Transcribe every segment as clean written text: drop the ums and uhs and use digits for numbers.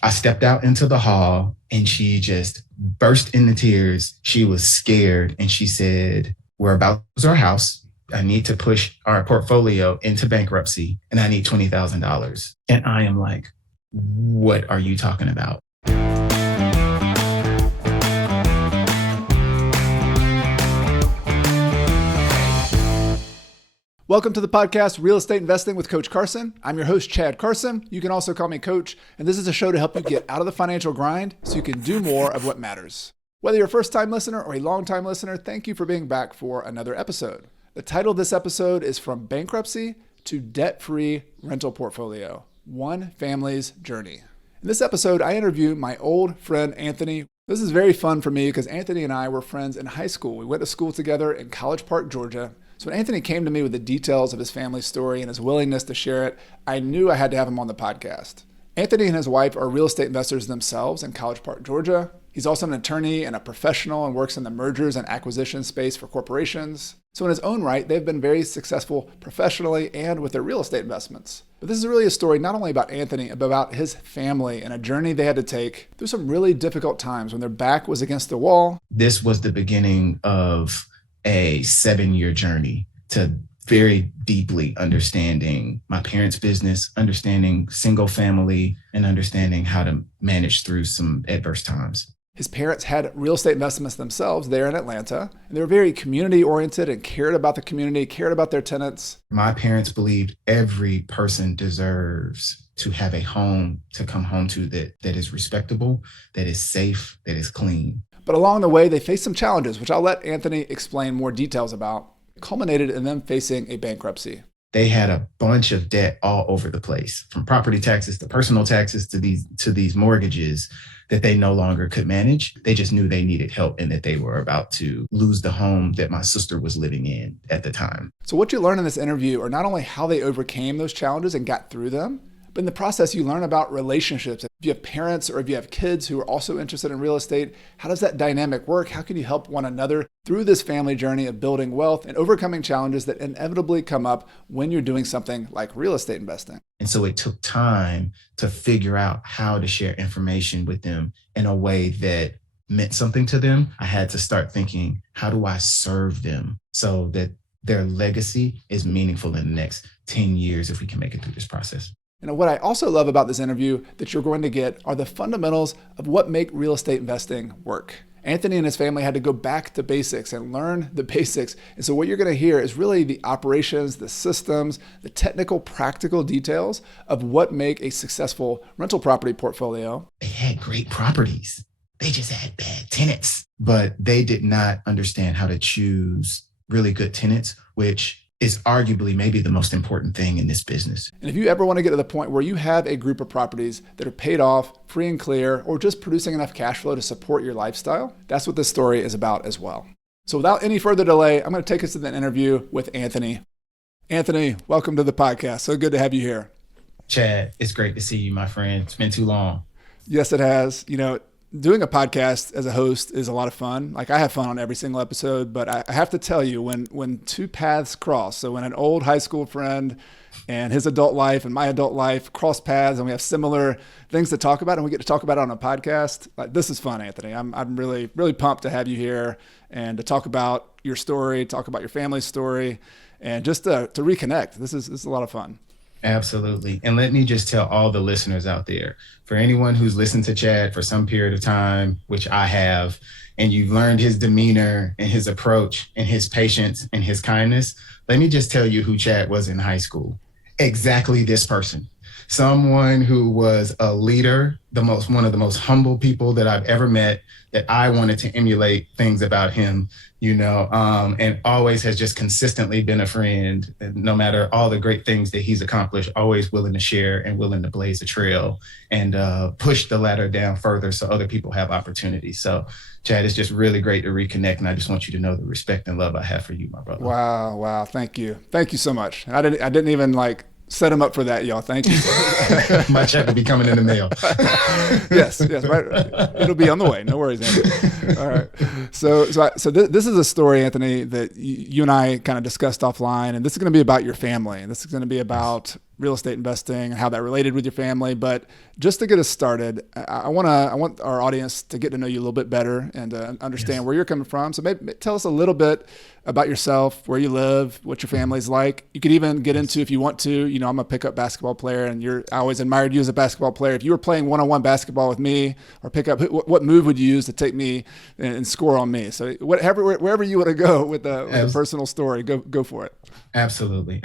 I stepped out into the hall and she just burst into tears. She was scared and she said, we're about to lose our house. I need to push our portfolio into bankruptcy and I need $20,000. And I am like, what are you talking about? Welcome to the podcast, Real Estate Investing with Coach Carson. I'm your host, Chad Carson. You can also call me Coach, and this is a show to help you get out of the financial grind so you can do more of what matters. Whether you're a first-time listener or a long-time listener, thank you for being back for another episode. The title of this episode is From Bankruptcy to Debt-Free Rental Portfolio, One Family's Journey. In this episode, I interview my old friend, Anthony. This is very fun for me because Anthony and I were friends in high school. We went to school together in College Park, Georgia. So when Anthony came to me with the details of his family story and his willingness to share it, I knew I had to have him on the podcast. Anthony and his wife are real estate investors themselves in College Park, Georgia. He's also an attorney and a professional and works in the mergers and acquisition space for corporations. So in his own right, they've been very successful professionally and with their real estate investments. But this is really a story not only about Anthony, but about his family and a journey they had to take through some really difficult times when their back was against the wall. This was the beginning of a 7-year journey to very deeply understanding my parents' business, understanding single family, and understanding how to manage through some adverse times. His parents had real estate investments themselves there in Atlanta, and they were very community oriented and cared about the community, cared about their tenants. My parents believed every person deserves to have a home to come home to that is respectable, that is safe, that is clean. But along the way, they faced some challenges, which I'll let Anthony explain more details about, culminated in them facing a bankruptcy. They had a bunch of debt all over the place, from property taxes to personal taxes to these mortgages that they no longer could manage. They just knew they needed help and that they were about to lose the home that my sister was living in at the time. So what you learn in this interview are not only how they overcame those challenges and got through them, but in the process, you learn about relationships. If you have parents or if you have kids who are also interested in real estate, how does that dynamic work? How can you help one another through this family journey of building wealth and overcoming challenges that inevitably come up when you're doing something like real estate investing? And so it took time to figure out how to share information with them in a way that meant something to them. I had to start thinking, how do I serve them so that their legacy is meaningful in the next 10 years if we can make it through this process? And what I also love about this interview that you're going to get are the fundamentals of what make real estate investing work. Anthony and his family had to go back to basics and learn the basics. And so what you're going to hear is really the operations, the systems, the technical, practical details of what make a successful rental property portfolio. They had great properties. They just had bad tenants, but they did not understand how to choose really good tenants, which is arguably maybe the most important thing in this business. And if you ever want to get to the point where you have a group of properties that are paid off, free and clear, or just producing enough cash flow to support your lifestyle, that's what this story is about as well. So without any further delay, I'm going to take us to the interview with Anthony. Anthony, welcome to the podcast. So good to have you here. Chad, it's great to see you, my friend. It's been too long. Yes, it has. Doing a podcast as a host is a lot of fun. Like, I have fun on every single episode, but I have to tell you, when two paths cross, so when an old high school friend and his adult life and my adult life cross paths and we have similar things to talk about and we get to talk about it on a podcast, like, this is fun, Anthony. I'm really, really pumped to have you here and to talk about your story, talk about your family's story, and just to reconnect. This is a lot of fun. Absolutely. And let me just tell all the listeners out there, for anyone who's listened to Chad for some period of time, which I have, and you've learned his demeanor and his approach and his patience and his kindness, let me just tell you who Chad was in high school. Exactly this person. Someone who was a leader, one of the most humble people that I've ever met, that I wanted to emulate things about him, and always has just consistently been a friend, no matter all the great things that he's accomplished, always willing to share and willing to blaze a trail and push the ladder down further so other people have opportunities. So Chad, it's just really great to reconnect. And I just want you to know the respect and love I have for you, my brother. Wow. Thank you. Thank you so much. I didn't even set him up for that, y'all. Thank you. My check will be coming in the mail. Yes, right. It'll be on the way. No worries, Anthony. All right. So this is a story, Anthony, that you and I kind of discussed offline, and this is going to be about your family, and this is going to be about real estate investing and how that related with your family. But just to get us started, I want our audience to get to know you a little bit better and understand where you're coming from. So maybe tell us a little bit about yourself, where you live, what your family's like. You could even get into, if you want to, I'm a pickup basketball player, and I always admired you as a basketball player. If you were playing one-on-one basketball with me or pickup, what move would you use to take me and score on me? So wherever you want to go with a personal story, go for it. Absolutely.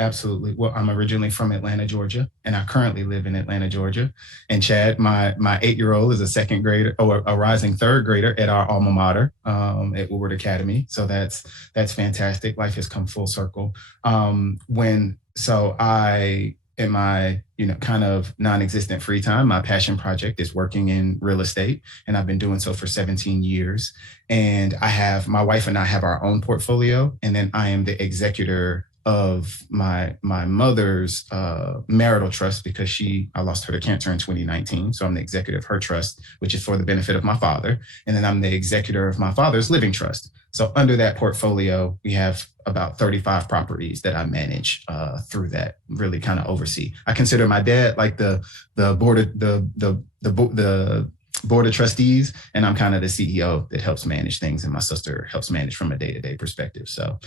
Well, I'm originally from Atlanta, Georgia, and I currently live in Atlanta, Georgia. And Chad, my 8-year-old is a second grader, or a rising third grader at our alma mater, at Woodward Academy. So that's fantastic. Life has come full circle. In my, kind of non-existent free time, my passion project is working in real estate, and I've been doing so for 17 years. And my wife and I have our own portfolio, and then I am the executor of my mother's marital trust, because I lost her to cancer in 2019. So I'm the executor of her trust, which is for the benefit of my father. And then I'm the executor of my father's living trust. So under that portfolio, we have about 35 properties that I manage through that, really kind of oversee. I consider my dad like the board of trustees, and I'm kind of the CEO that helps manage things, and my sister helps manage from a day-to-day perspective. So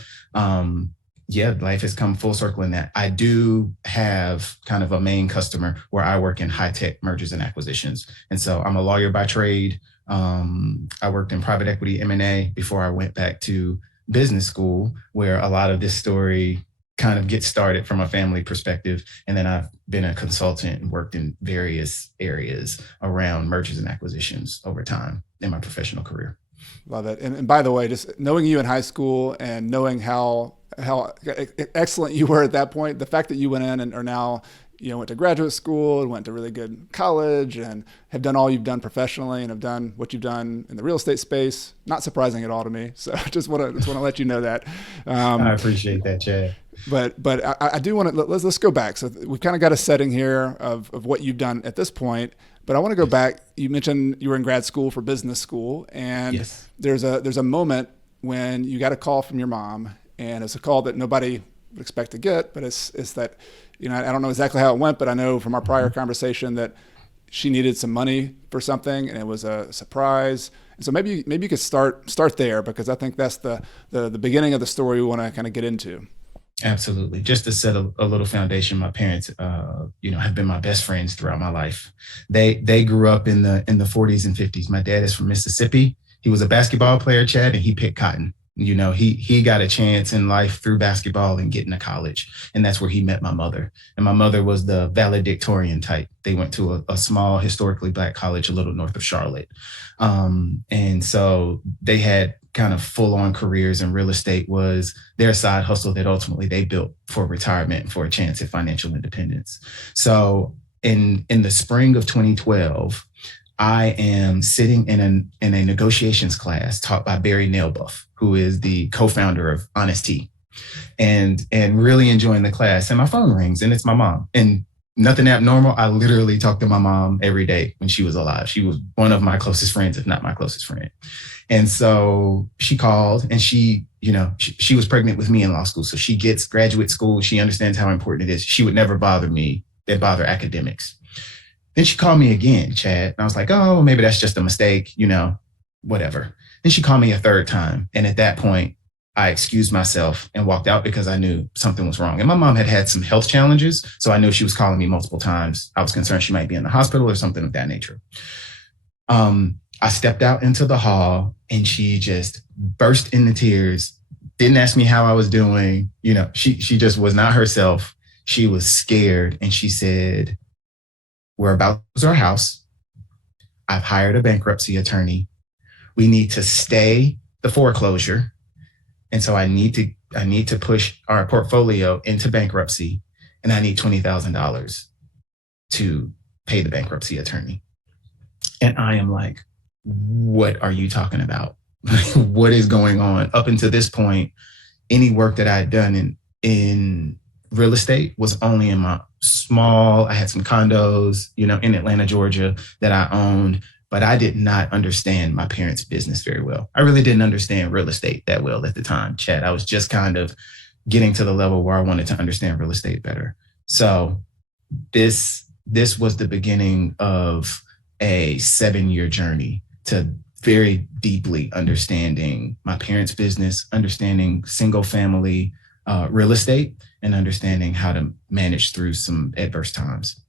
life has come full circle in that. I do have kind of a main customer where I work in high-tech mergers and acquisitions. And so I'm a lawyer by trade. I worked in private equity M&A before I went back to business school, where a lot of this story kind of gets started from a family perspective. And then I've been a consultant and worked in various areas around mergers and acquisitions over time in my professional career. Love it. And by the way, just knowing you in high school and knowing how excellent you were at that point, the fact that you went in and are now, went to graduate school and went to really good college and have done all you've done professionally and have done what you've done in the real estate space, not surprising at all to me. So just want to let you know that. I appreciate that, Chad. But I do want to, let's go back. So we've kind of got a setting here of what you've done at this point. But I want to go back. You mentioned you were in grad school for business school, and there's a moment when you got a call from your mom, and it's a call that nobody would expect to get, but it's that, I don't know exactly how it went, but I know from our prior conversation that she needed some money for something, and it was a surprise. And so maybe you could start there, because I think that's the beginning of the story we want to kind of get into. Absolutely. Just to set a little foundation, my parents, have been my best friends throughout my life. They grew up in the 40s and 50s. My dad is from Mississippi. He was a basketball player, Chad, and he picked cotton. He got a chance in life through basketball and getting to college. And that's where he met my mother. And my mother was the valedictorian type. They went to a small, historically Black college a little north of Charlotte. And so they had kind of full-on careers, and real estate was their side hustle that ultimately they built for retirement and for a chance at financial independence. So in the spring of 2012, I am sitting in a negotiations class taught by Barry Nailbuff, who is the co-founder of Honest Tea, and really enjoying the class. And my phone rings, and it's my mom. And nothing abnormal. I literally talked to my mom every day when she was alive. She was one of my closest friends, if not my closest friend. And so she called, and she was pregnant with me in law school. So she gets graduate school. She understands how important it is. She would never bother me than bother academics. Then she called me again, Chad. And I was like, oh, maybe that's just a mistake, whatever. Then she called me a third time. And at that point, I excused myself and walked out, because I knew something was wrong. And my mom had some health challenges, so I knew she was calling me multiple times. I was concerned she might be in the hospital or something of that nature. I stepped out into the hall, and she just burst into tears, didn't ask me how I was doing. She just was not herself. She was scared, and she said, we're about to lose our house. I've hired a bankruptcy attorney. We need to stay the foreclosure. And so I need to push our portfolio into bankruptcy, and I need $20,000 to pay the bankruptcy attorney. And I am like, what are you talking about? What is going on? Up until this point, any work that I had done in real estate was only in I had some condos, in Atlanta, Georgia that I owned, but I did not understand my parents' business very well. I really didn't understand real estate that well at the time, Chad. I was just kind of getting to the level where I wanted to understand real estate better. So this was the beginning of a 7-year journey to very deeply understanding my parents' business, understanding single family real estate, and understanding how to manage through some adverse times.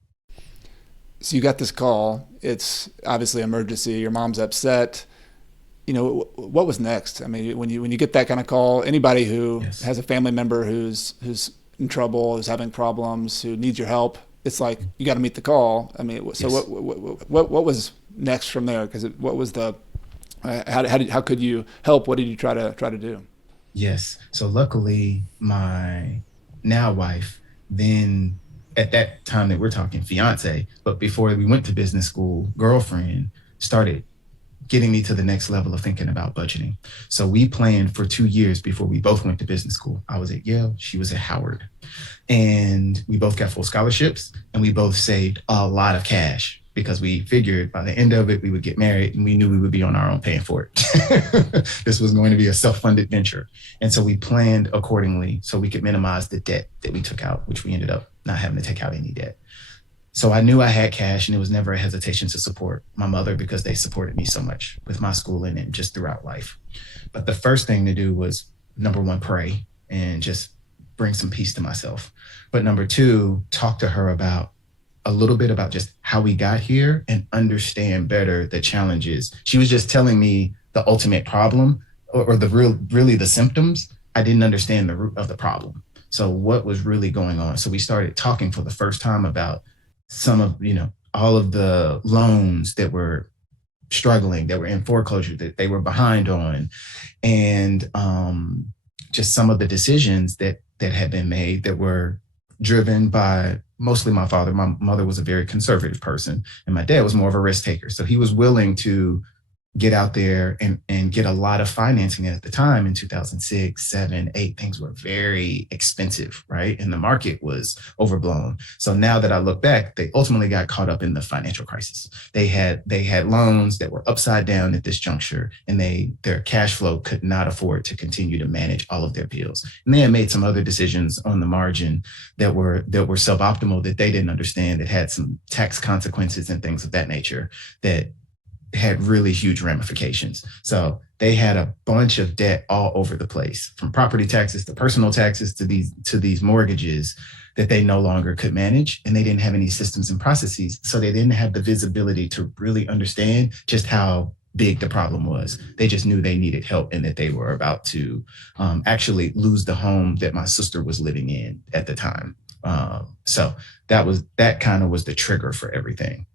So you got this call. It's obviously emergency. Your mom's upset. What was next? I mean, when you get that kind of call, anybody who Yes. has a family member who's in trouble, who's having problems, who needs your help, it's like you got to meet the call. I mean, so Yes. what was next from there? Because what was the how could you help? What did you try to do? Yes. So luckily, my now wife, then at that time that we're talking fiance, but before we went to business school, girlfriend started getting me to the next level of thinking about budgeting. So we planned for 2 years before we both went to business school. I was at Yale, she was at Howard. And we both got full scholarships and we both saved a lot of cash because we figured by the end of it, we would get married and we knew we would be on our own paying for it. This was going to be a self-funded venture. And so we planned accordingly so we could minimize the debt that we took out, which we ended up not having to take out any debt. So I knew I had cash and it was never a hesitation to support my mother because they supported me so much with my schooling and just throughout life. But the first thing to do was, number one, pray and just bring some peace to myself. But number two, talk to her about a little bit about just how we got here and understand better the challenges. She was just telling me the ultimate problem or really the symptoms. I didn't understand the root of the problem. So what was really going on? So we started talking for the first time about some of, all of the loans that were struggling, that were in foreclosure, that they were behind on, and just some of the decisions that had been made that were driven by mostly my father. My mother was a very conservative person, and my dad was more of a risk taker. So he was willing to get out there and get a lot of financing. At the time in 2006, 7, 8, things were very expensive, right? And the market was overblown. So now that I look back, they ultimately got caught up in the financial crisis. They had loans that were upside down at this juncture, and their cash flow could not afford to continue to manage all of their bills. And they had made some other decisions on the margin that were suboptimal, that they didn't understand, that had some tax consequences and things of that nature that had really huge ramifications. So they had a bunch of debt all over the place, from property taxes to personal taxes to these mortgages that they no longer could manage. And they didn't have any systems and processes. So they didn't have the visibility to really understand just how big the problem was. They just knew they needed help and that they were about to actually lose the home that my sister was living in at the time. So that kind of was the trigger for everything.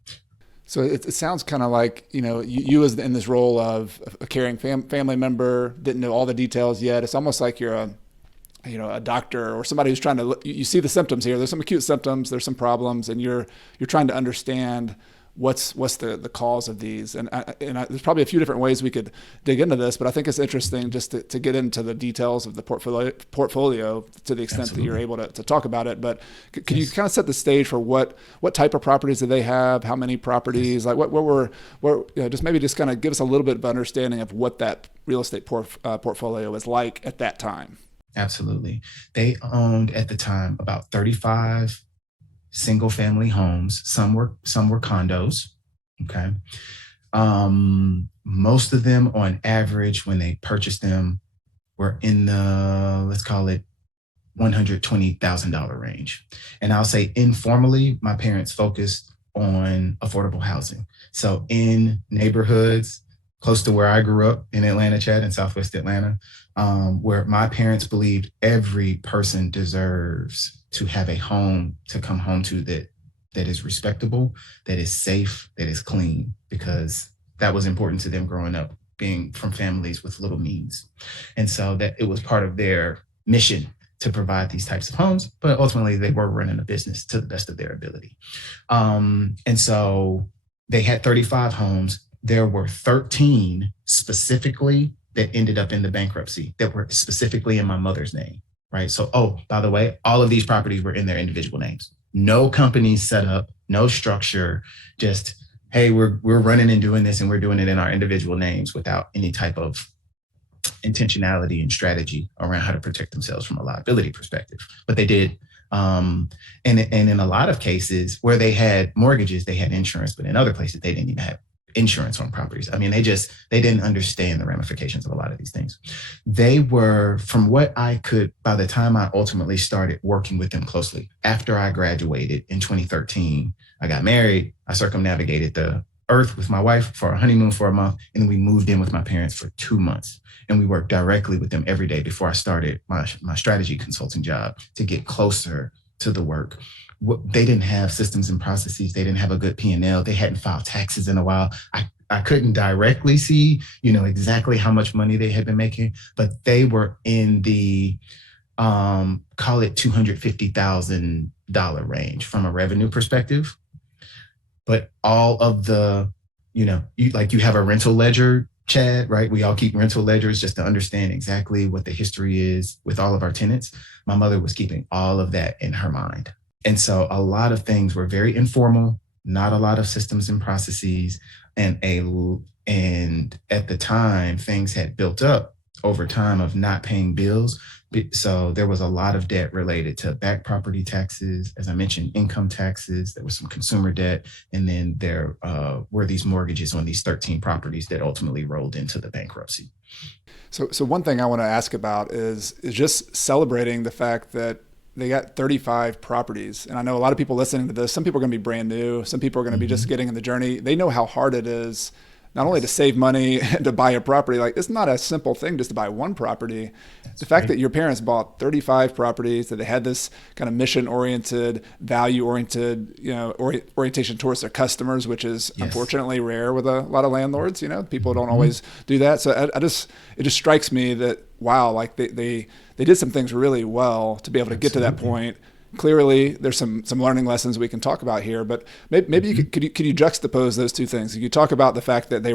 So it sounds kind of like, you was in this role of a caring family member, didn't know all the details yet. It's almost like you're a doctor or somebody who's trying to, you see the symptoms here. There's some acute symptoms, there's some problems, and you're trying to understand what's the cause of these. And there's probably a few different ways we could dig into this, but I think it's interesting just to get into the details of the portfolio to the extent Absolutely. that you're able to talk about it. But can you kind of set the stage for what type of properties do they have? How many properties? Like just kind of give us a little bit of understanding of what that real estate portfolio was like at that time. Absolutely. They owned at the time about 35 single family homes. Some were condos. Okay. Most of them on average, when they purchased them, were in the, let's call it $120,000 range. And I'll say informally, my parents focused on affordable housing. So in neighborhoods close to where I grew up in Atlanta, Chad, in Southwest Atlanta, where my parents believed every person deserves to have a home to come home to that is respectable, that is safe, that is clean, because that was important to them growing up, being from families with little means. And so that it was part of their mission to provide these types of homes, but ultimately they were running a business to the best of their ability. And so they had 35 homes. There were 13 specifically that ended up in the bankruptcy that were specifically in my mother's name, right? So, by the way, all of these properties were in their individual names. No company set up, no structure, just, hey, we're running and doing this and we're doing it in our individual names without any type of intentionality and strategy around how to protect themselves from a liability perspective. But they did And in a lot of cases where they had mortgages, they had insurance, but in other places they didn't even have insurance on properties. I mean, they didn't understand the ramifications of a lot of these things. They were, from what I could, by the time I ultimately started working with them closely, after I graduated in 2013, I got married, I circumnavigated the earth with my wife for a honeymoon for a month, and then we moved in with my parents for 2 months. And we worked directly with them every day before I started my strategy consulting job to get closer to the work. They didn't have systems and processes. They didn't have a good P&L. They hadn't filed taxes in a while. I couldn't directly see, exactly how much money they had been making, but they were in the call it $250,000 range from a revenue perspective. But all of the, you have a rental ledger, Chad, right? We all keep rental ledgers just to understand exactly what the history is with all of our tenants. My mother was keeping all of that in her mind. And so a lot of things were very informal, not a lot of systems and processes. And at the time, things had built up over time of not paying bills. So there was a lot of debt related to back property taxes, as I mentioned, income taxes. There was some consumer debt. And then there were these mortgages on these 13 properties that ultimately rolled into the bankruptcy. So one thing I want to ask about is just celebrating the fact that they got 35 properties. And I know a lot of people listening to this, some people are going to be brand new. Some people are going to be just getting in the journey. They know how hard it is not only to save money and to buy a property. Like, it's not a simple thing just to buy one property. That's the fact right. that your parents bought 35 properties, that they had this kind of mission-oriented, value-oriented, orientation towards their customers, which is unfortunately rare with a lot of landlords. People don't always do that. So it just strikes me that, wow, like they did some things really well to be able to get to that point. Clearly, there's some learning lessons we can talk about here, but maybe you could you juxtapose those two things? You talk about the fact that they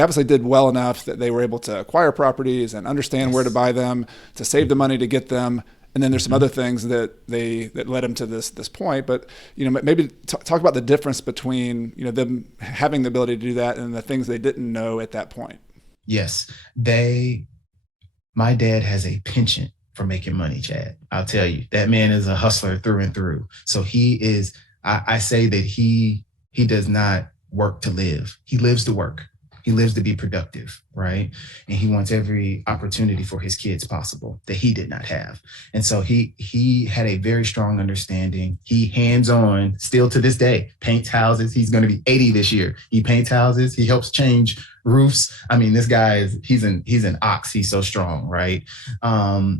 obviously did well enough that they were able to acquire properties and understand where to buy them, to save the money to get them, and then there's some other things that led them to this point. But maybe talk about the difference between them having the ability to do that and the things they didn't know at that point. Yes, my dad has a penchant for making money, Chad. I'll tell you, that man is a hustler through and through. So he is, I say that he does not work to live. He lives to work. He lives to be productive, right? And he wants every opportunity for his kids possible that he did not have. And so he had a very strong understanding. He hands-on, still to this day, paints houses. He's going to be 80 this year. He paints houses. He helps change roofs. I mean, this guy he's an ox. He's so strong, right?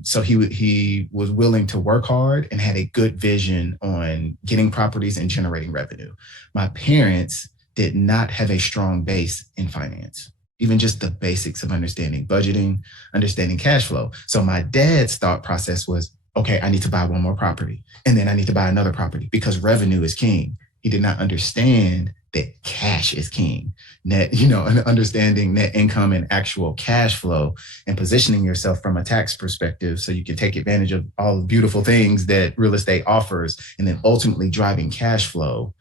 So he was willing to work hard and had a good vision on getting properties and generating revenue. My parents did not have a strong base in finance, even just the basics of understanding budgeting, understanding cash flow. So my dad's thought process was, okay, I need to buy one more property, and then I need to buy another property because revenue is king. He did not understand that cash is king. Understanding net income and actual cash flow and positioning yourself from a tax perspective so you can take advantage of all the beautiful things that real estate offers, and then ultimately driving cash flow.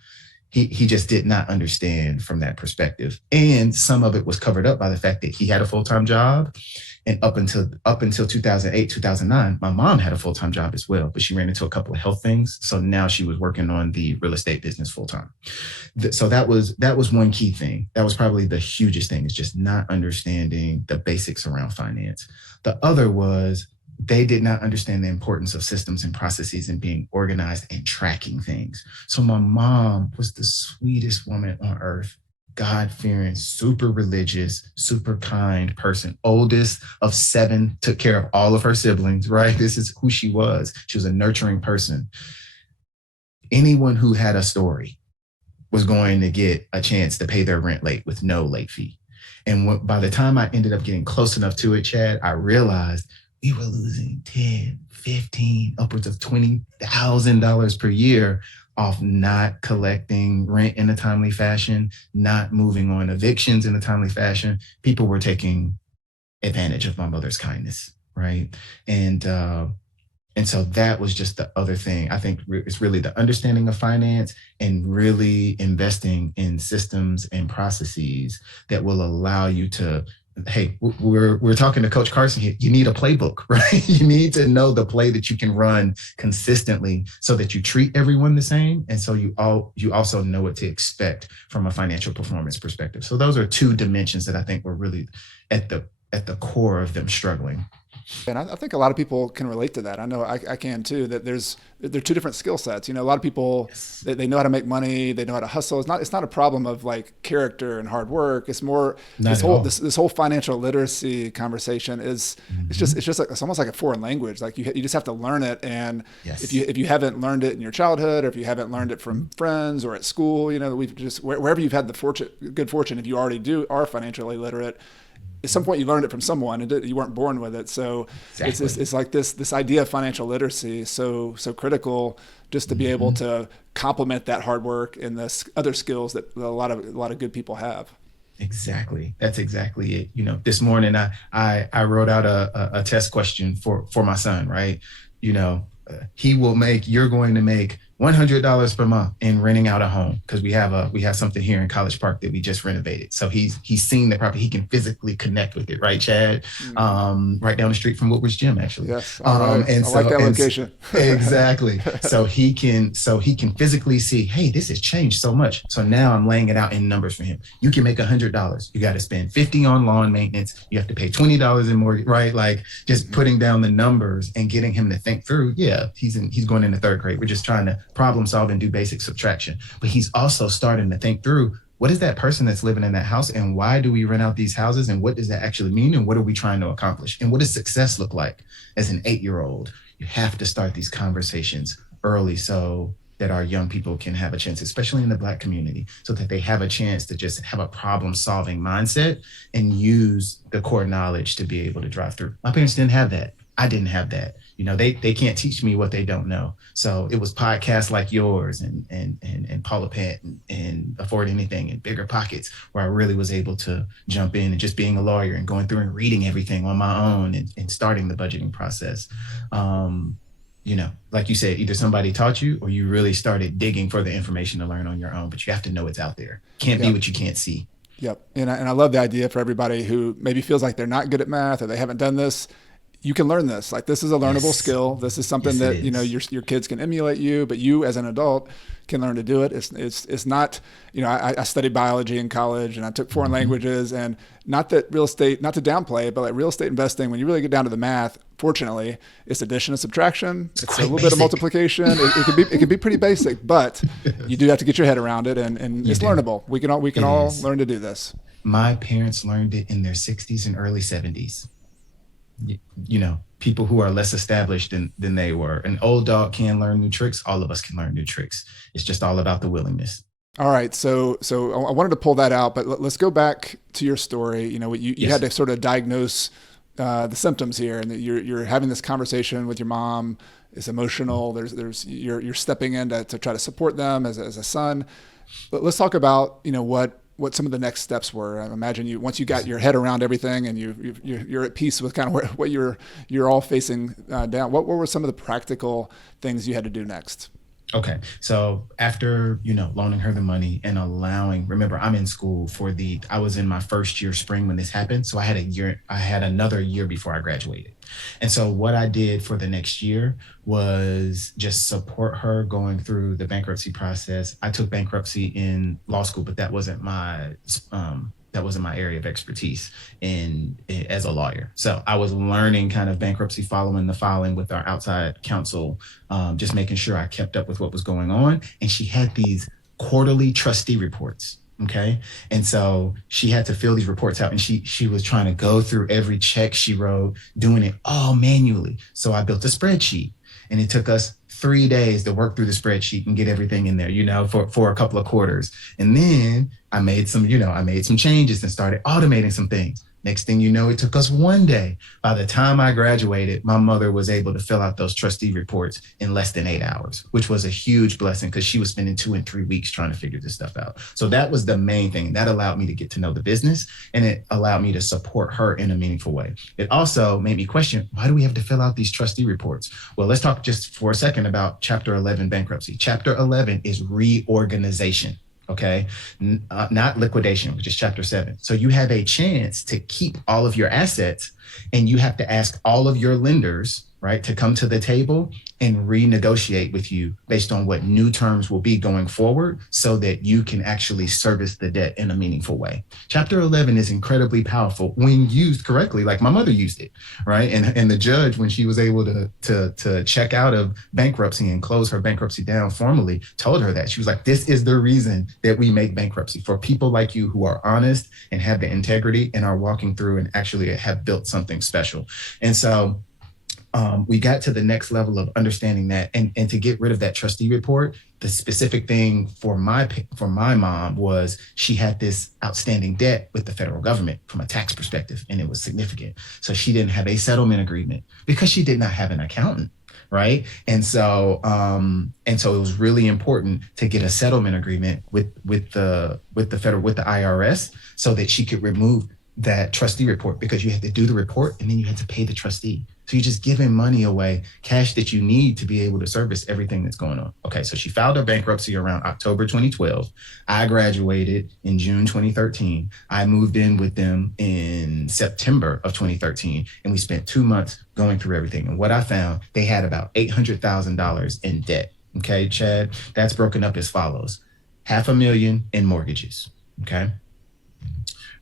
He just did not understand from that perspective. And some of it was covered up by the fact that he had a full-time job. And up until 2008, 2009, my mom had a full-time job as well, but she ran into a couple of health things. So now she was working on the real estate business full-time. So that was one key thing. That was probably the hugest thing, is just not understanding the basics around finance. The other was they did not understand the importance of systems and processes and being organized and tracking things. So my mom was the sweetest woman on earth, God-fearing, super religious, super kind person, oldest of 7, took care of all of her siblings, right? This is who she was. She was a nurturing person. Anyone who had a story was going to get a chance to pay their rent late with no late fee. And by the time I ended up getting close enough to it, Chad, I realized we were losing 10, 15, upwards of $20,000 per year off not collecting rent in a timely fashion, not moving on evictions in a timely fashion. People were taking advantage of my mother's kindness, right? And so that was just the other thing. I think it's really the understanding of finance and really investing in systems and processes that will allow you to hey, we're talking to Coach Carson here. You need a playbook, right? You need to know the play that you can run consistently so that you treat everyone the same. And so you also know what to expect from a financial performance perspective. So those are two dimensions that I think were really at the core of them struggling. And I think a lot of people can relate to that. I know I can too, that there are two different skill sets. You know, a lot of people, Yes. they know how to make money, they know how to hustle. It's not a problem of like character and hard work. It's more Not at all. this whole financial literacy conversation is, Mm-hmm. it's almost like a foreign language. Like you just have to learn it. And Yes. if you haven't learned it in your childhood, or if you haven't learned it from friends or at school, you know, wherever you've had the good fortune, if you already are financially literate, at some point you learned it from someone and you weren't born with it. So Exactly. it's like this idea of financial literacy is so critical, just to be able to complement that hard work and the other skills that a lot of good people have. Exactly. That's exactly it. You know, this morning I wrote out a test question for my son, right? You know, you're going to make $100 per month in renting out a home, because we have something here in College Park that we just renovated. So he's seen the property. He can physically connect with it, right, Chad? Right down the street from Woodward's Gym, actually. Yes. All right. And I like that location. Exactly. So he can physically see, hey, this has changed so much. So now I'm laying it out in numbers for him. You can make $100. You got to spend $50 on lawn maintenance. You have to pay $20 in mortgage, right? Like just putting down the numbers and getting him to think through. Yeah, he's going into third grade. We're just trying to problem solve and do basic subtraction. But he's also starting to think through, what is that person that's living in that house, and why do we rent out these houses, and what does that actually mean, and what are we trying to accomplish, and what does success look like as an 8-year-old? You have to start these conversations early so that our young people can have a chance, especially in the Black community, so that they have a chance to just have a problem solving mindset and use the core knowledge to be able to drive through. My parents didn't have that. I didn't have that. You know, they can't teach me what they don't know. So it was podcasts like yours and Paula Pant and Afford Anything and Bigger Pockets, where I really was able to jump in, and just being a lawyer and going through and reading everything on my own and starting the budgeting process. You know, like you said, either somebody taught you or you really started digging for the information to learn on your own, but you have to know it's out there. Can't be what you can't see. Yep. And I love the idea for everybody who maybe feels like they're not good at math or they haven't done this. You can learn this. Like, this is a learnable skill. This is something that, you know, your kids can emulate you, but you as an adult can learn to do it. It's not, you know, I studied biology in college and I took foreign languages, and not that real estate, not to downplay it, but like real estate investing, when you really get down to the math, fortunately, it's addition and subtraction. It's a little bit of multiplication. It can be pretty basic, but you do have to get your head around it, and it's learnable. We can all learn to do this. My parents learned it in their 60s and early 70s. You know, people who are less established than they were. An old dog can learn new tricks. All of us can learn new tricks. It's just all about the willingness. All right. So I wanted to pull that out, but let's go back to your story. You know, you had to sort of diagnose the symptoms here, and that you're having this conversation with your mom. It's emotional. You're stepping in to try to support them as a son. But let's talk about, you know, what some of the next steps were. I imagine once you got your head around everything and you're at peace with kind of what you're all facing down. What were some of the practical things you had to do next? Okay. So after, you know, loaning her the money and remember, I'm in school I was in my first year spring when this happened. So I had another year before I graduated. And so what I did for the next year was just support her going through the bankruptcy process. I took bankruptcy in law school, but that wasn't my area of expertise as a lawyer. So I was learning kind of bankruptcy, following the filing with our outside counsel, just making sure I kept up with what was going on. And she had these quarterly trustee reports. Okay. And so she had to fill these reports out, and she was trying to go through every check she wrote, doing it all manually. So I built a spreadsheet, and it took us 3 days to work through the spreadsheet and get everything in there, you know, for a couple of quarters. And then I made some changes and started automating some things. Next thing you know, it took us 1 day. By the time I graduated, my mother was able to fill out those trustee reports in less than 8 hours, which was a huge blessing, because she was spending 2 and 3 weeks trying to figure this stuff out. So that was the main thing. That allowed me to get to know the business, and it allowed me to support her in a meaningful way. It also made me question, why do we have to fill out these trustee reports? Well, let's talk just for a second about Chapter 11 bankruptcy. Chapter 11 is reorganization. Okay. Not liquidation, which is chapter 7. So you have a chance to keep all of your assets, and you have to ask all of your lenders, right, to come to the table and renegotiate with you based on what new terms will be going forward so that you can actually service the debt in a meaningful way. Chapter 11 is incredibly powerful when used correctly, like my mother used it, right? And the judge, when she was able to check out of bankruptcy and close her bankruptcy down formally, told her that. She was like, this is the reason that we make bankruptcy, for people like you who are honest and have the integrity and are walking through and actually have built something special. And so we got to the next level of understanding that, and to get rid of that trustee report. The specific thing for my mom was she had this outstanding debt with the federal government from a tax perspective, and it was significant. So she didn't have a settlement agreement because she did not have an accountant, right? And so it was really important to get a settlement agreement with the IRS so that she could remove that trustee report, because you had to do the report and then you had to pay the trustee. So you're just giving money away, cash that you need to be able to service everything that's going on. Okay, so she filed her bankruptcy around October 2012. I graduated in June 2013. I moved in with them in September of 2013, and we spent 2 months going through everything. And what I found, they had about $800,000 in debt. Okay, Chad, that's broken up as follows: $500,000 in mortgages. Okay.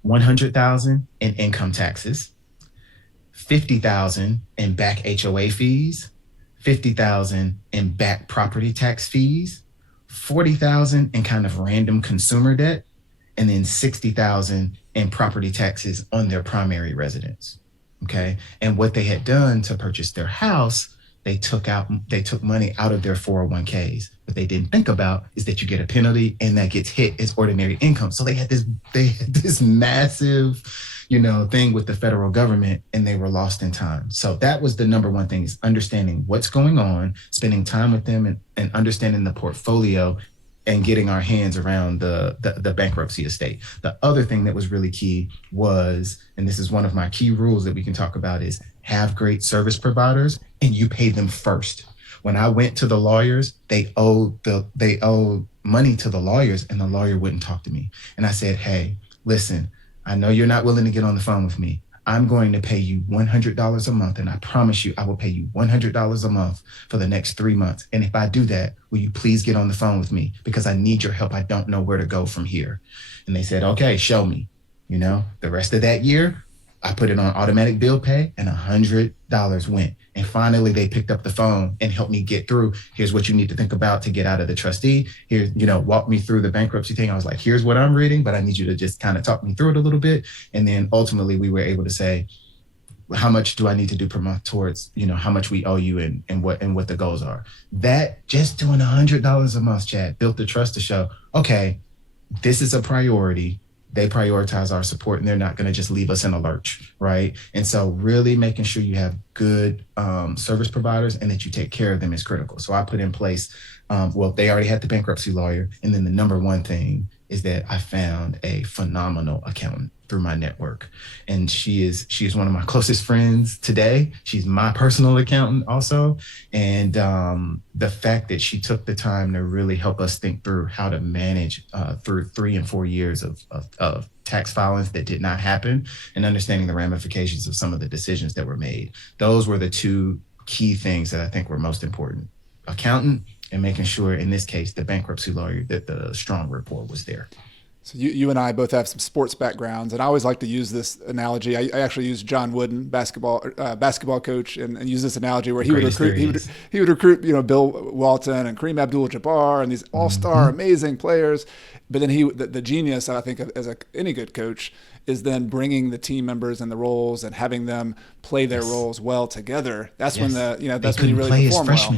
$100,000 in income taxes, $50,000 in back HOA fees, $50,000 in back property tax fees, $40,000 in kind of random consumer debt, and then $60,000 in property taxes on their primary residence. Okay. And what they had done to purchase their house, they took money out of their 401ks. What they didn't think about is that you get a penalty and that gets hit as ordinary income. So they had this massive, thing with the federal government, and they were lost in time. So that was the number one thing, is understanding what's going on, spending time with them, and understanding the portfolio and getting our hands around the bankruptcy estate. The other thing that was really key was, and this is one of my key rules that we can talk about, is have great service providers and you pay them first. When I went to the lawyers, they owed money to the lawyers, and the lawyer wouldn't talk to me. And I said, hey, listen, I know you're not willing to get on the phone with me. I'm going to pay you $100 a month, and I promise you I will pay you $100 a month for the next 3 months. And if I do that, will you please get on the phone with me, because I need your help. I don't know where to go from here. And they said, okay, show me. The rest of that year, I put it on automatic bill pay, and $100 went. And finally, they picked up the phone and helped me get through. Here's what you need to think about to get out of the trustee. Here, walk me through the bankruptcy thing. I was like, here's what I'm reading, but I need you to just kind of talk me through it a little bit. And then ultimately, we were able to say, how much do I need to do per month towards, how much we owe you and what the goals are. That just doing $100 a month, Chad, built the trust to show, okay, this is a priority. They prioritize our support, and they're not going to just leave us in a lurch, right? And so really making sure you have good service providers and that you take care of them is critical. So I put in place, they already had the bankruptcy lawyer. And then the number one thing is that I found a phenomenal accountant through my network. And she is one of my closest friends today. She's my personal accountant also. And the fact that she took the time to really help us think through how to manage through 3 and 4 years of tax filings that did not happen, and understanding the ramifications of some of the decisions that were made. Those were the two key things that I think were most important: accountant, and making sure, in this case, the bankruptcy lawyer, that the strong rapport was there. So you and I both have some sports backgrounds, and I always like to use this analogy. I actually use John Wooden, basketball coach, and use this analogy where he would recruit Bill Walton and Kareem Abdul-Jabbar and these all-star amazing players. But then the genius, I think, as any good coach, is then bringing the team members and the roles and having them play their roles well together. That's when when you really perform well.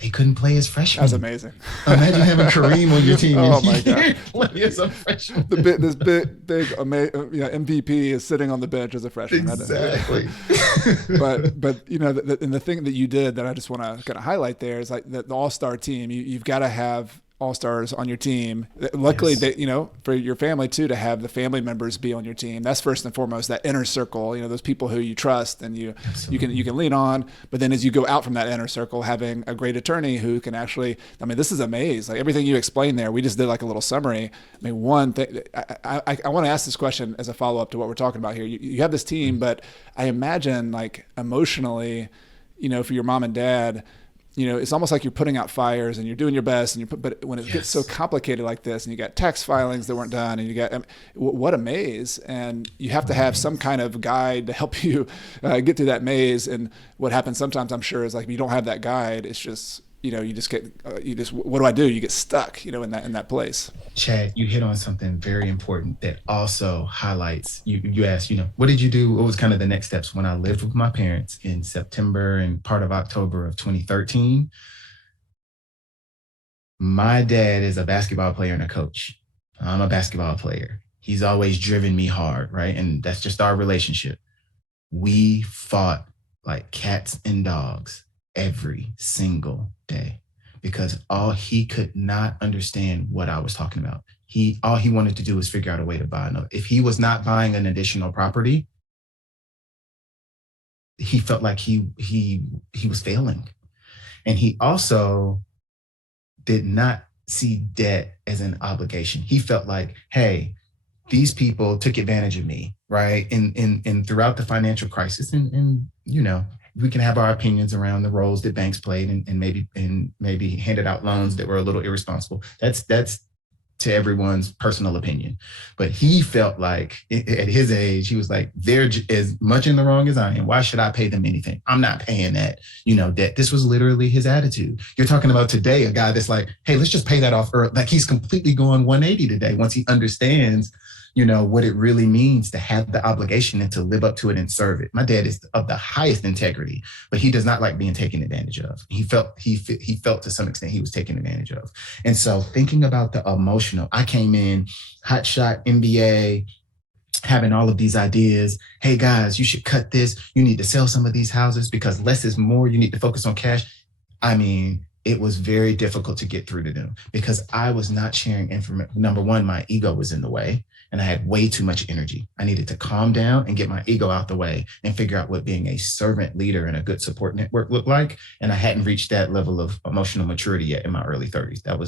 They couldn't play as freshmen. That's amazing. Imagine having Kareem on your team. Oh my God! Play as a freshman. This big MVP is sitting on the bench as a freshman. Exactly. but the thing that you did that I just want to kind of highlight there is like the all-star team. You've got to have all-stars on your team. Luckily, Yes. they, for your family too, to have the family members be on your team. That's first and foremost, that inner circle, those people who you trust and you can lean on. But then as you go out from that inner circle, having a great attorney who can actually, this is a maze. Like everything you explained there, we just did like a little summary. One thing, I want to ask this question as a follow-up to what we're talking about here. You have this team, but I imagine like emotionally, for your mom and dad, it's almost like you're putting out fires and you're doing your best, but when it gets so complicated like this, and you got tax filings that weren't done, and you got what a maze, and you have to have some kind of guide to help you get through that maze. And what happens sometimes, I'm sure, is like if you don't have that guide, it's just you just get what do I do? You get stuck, in that place. Chad, you hit on something very important that also highlights, you asked, what did you do? What was kind of the next steps? When I lived with my parents in September and part of October of 2013, my dad is a basketball player and a coach. I'm a basketball player. He's always driven me hard, right? And that's just our relationship. We fought like cats and dogs every single day because he could not understand what I was talking about. All he wanted to do was figure out a way to buy another. If he was not buying an additional property, he felt like he was failing. And he also did not see debt as an obligation. He felt like, hey, these people took advantage of me, right? And throughout the financial crisis, and we can have our opinions around the roles that banks played and maybe handed out loans that were a little irresponsible. That's to everyone's personal opinion. But he felt like at his age, he was like, they're as much in the wrong as I am. Why should I pay them anything? I'm not paying that, debt. This was literally his attitude. You're talking about today, a guy that's like, hey, let's just pay that off. Or like he's completely going 180 today once he understands what it really means to have the obligation and to live up to it and serve it. My dad is of the highest integrity, but he does not like being taken advantage of. He felt to some extent he was taken advantage of. And so thinking about the emotional, I came in hotshot MBA, having all of these ideas. Hey guys, you should cut this. You need to sell some of these houses because less is more. You need to focus on cash. It was very difficult to get through to them because I was not sharing information. Number one, my ego was in the way. And I had way too much energy. I needed to calm down and get my ego out the way and figure out what being a servant leader and a good support network looked like. And I hadn't reached that level of emotional maturity yet in my early 30s. That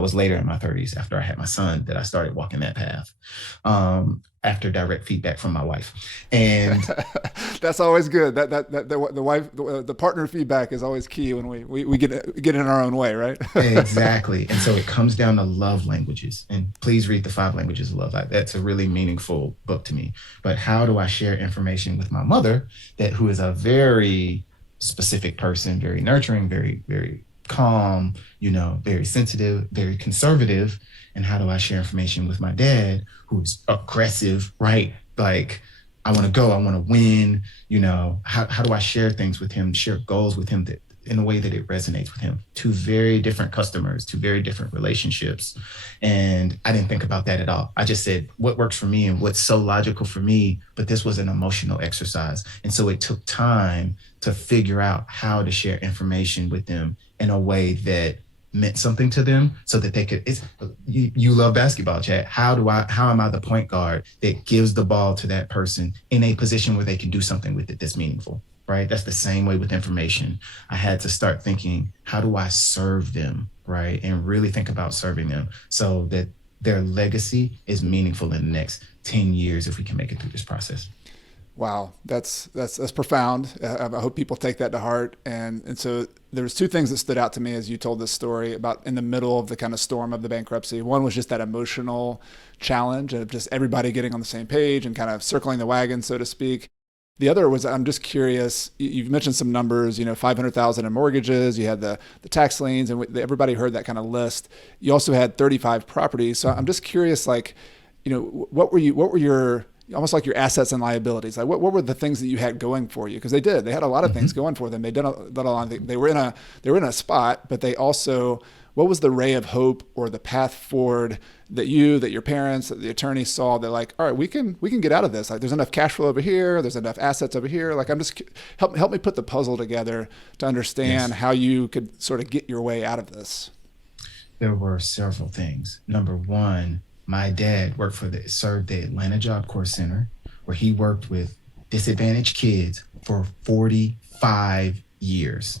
was later in my 30s after I had my son that I started walking that path. After direct feedback from my wife. And that's always good. The wife, the partner feedback is always key when we get in our own way, right? Exactly. And so it comes down to love languages. And please read The 5 Languages of Love. That's a really meaningful book to me. But how do I share information with my mother who is a very specific person, very nurturing, very, very calm, very sensitive, very conservative. And how do I share information with my dad, who's aggressive, right? Like, I want to go, I want to win. How do I share things with him, share goals with him that in a way that it resonates with him? Two very different customers, two very different relationships. And I didn't think about that at all. I just said, what works for me and what's so logical for me, but this was an emotional exercise. And so it took time to figure out how to share information with them in a way that meant something to them so that they could, you love basketball, Chad. How am I the point guard that gives the ball to that person in a position where they can do something with it that's meaningful, right? That's the same way with information. I had to start thinking, how do I serve them, right? And really think about serving them so that their legacy is meaningful in the next 10 years if we can make it through this process. Wow, that's profound. I hope people take that to heart. And so there was two things that stood out to me as you told this story about in the middle of the kind of storm of the bankruptcy. One was just that emotional challenge of just everybody getting on the same page and kind of circling the wagon, so to speak. The other was, I'm just curious, you've mentioned some numbers, $500,000 in mortgages, you had the tax liens, and everybody heard that kind of list. You also had 35 properties. So I'm just curious, what were your almost like your assets and liabilities? Like what were the things that you had going for you? Because they had a lot of things going for them. They did a lot of things. They were in a spot, but they also, what was the ray of hope or the path forward that your parents, that the attorney saw? They're like, all right, we can get out of this. Like there's enough cash flow over here. There's enough assets over here. Like help me put the puzzle together to understand how you could sort of get your way out of this. There were several things. Number one, my dad served the Atlanta Job Corps Center, where he worked with disadvantaged kids for 45 years.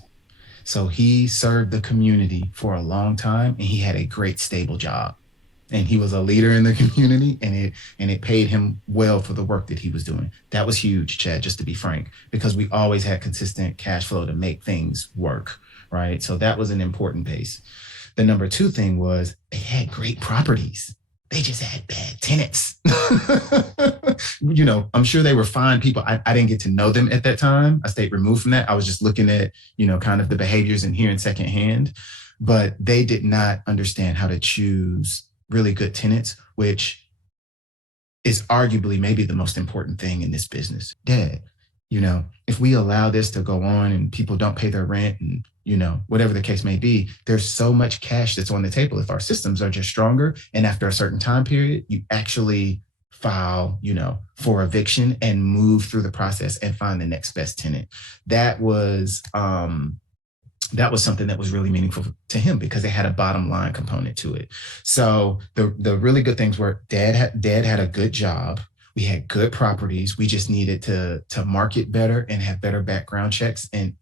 So he served the community for a long time, and he had a great stable job. And he was a leader in the community, and it paid him well for the work that he was doing. That was huge, Chad, just to be frank, because we always had consistent cash flow to make things work, right? So that was an important base. The number two thing was they had great properties. They just had bad tenants. I'm sure they were fine people. I didn't get to know them at that time. I stayed removed from that. I was just looking at, kind of the behaviors and hearing secondhand, but they did not understand how to choose really good tenants, which is arguably maybe the most important thing in this business. Dad, if we allow this to go on and people don't pay their rent and, whatever the case may be, there's so much cash that's on the table. If our systems are just stronger and after a certain time period, you actually file, for eviction and move through the process and find the next best tenant. That was something that was really meaningful to him because it had a bottom line component to it. So the really good things were dad had a good job. We had good properties. We just needed to market better and have better background checks and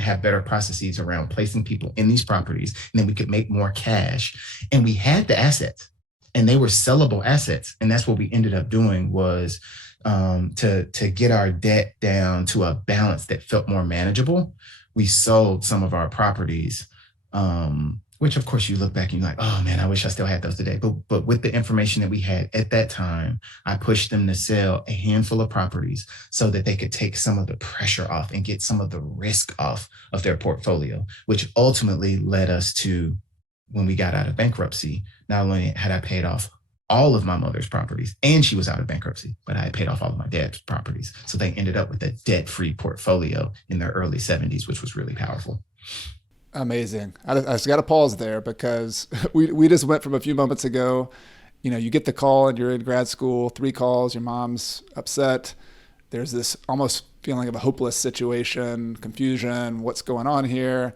have better processes around placing people in these properties. And then we could make more cash. And we had the assets and they were sellable assets. And that's what we ended up doing was to get our debt down to a balance that felt more manageable. We sold some of our properties, which of course you look back and you're like, oh man, I wish I still had those today. But with the information that we had at that time, I pushed them to sell a handful of properties so that they could take some of the pressure off and get some of the risk off of their portfolio, which ultimately led us to when we got out of bankruptcy. Not only had I paid off all of my mother's properties and she was out of bankruptcy, but I had paid off all of my dad's properties. So they ended up with a debt-free portfolio in their early 70s, which was really powerful. Amazing. I just got to pause there because we just went from a few moments ago, you get the call and you're in grad school, 3 calls, your mom's upset. There's this almost feeling of a hopeless situation, confusion, what's going on here,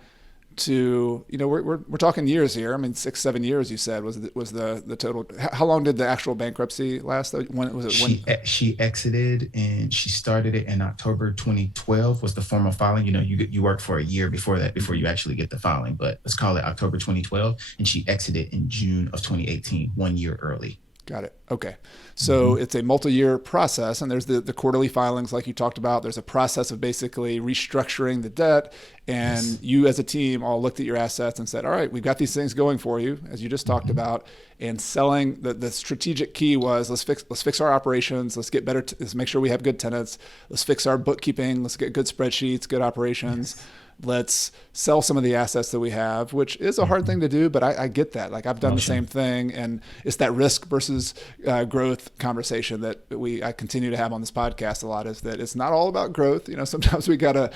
to, we're talking years here. I mean, 6-7 years you said was the total. How long did the actual bankruptcy last? When was it? She exited and she started it in October 2012 was the formal filing. You work for a year before that, before you actually get the filing, but let's call it October 2012. And she exited in June of 2018, 1 year early. Got it. Okay. So it's a multi-year process, and there's the quarterly filings like you talked about. There's a process of basically restructuring the debt, and you as a team all looked at your assets and said, all right, we've got these things going for you, as you just talked about, and selling. The strategic key was let's fix our operations. Let's get better. Let's make sure we have good tenants. Let's fix our bookkeeping. Let's get good spreadsheets, good operations. Yes. Let's sell some of the assets that we have, which is a hard thing to do, but I get that. Like I've done the same thing, and it's that risk versus growth conversation that I continue to have on this podcast a lot. Is that it's not all about growth. Sometimes we gotta,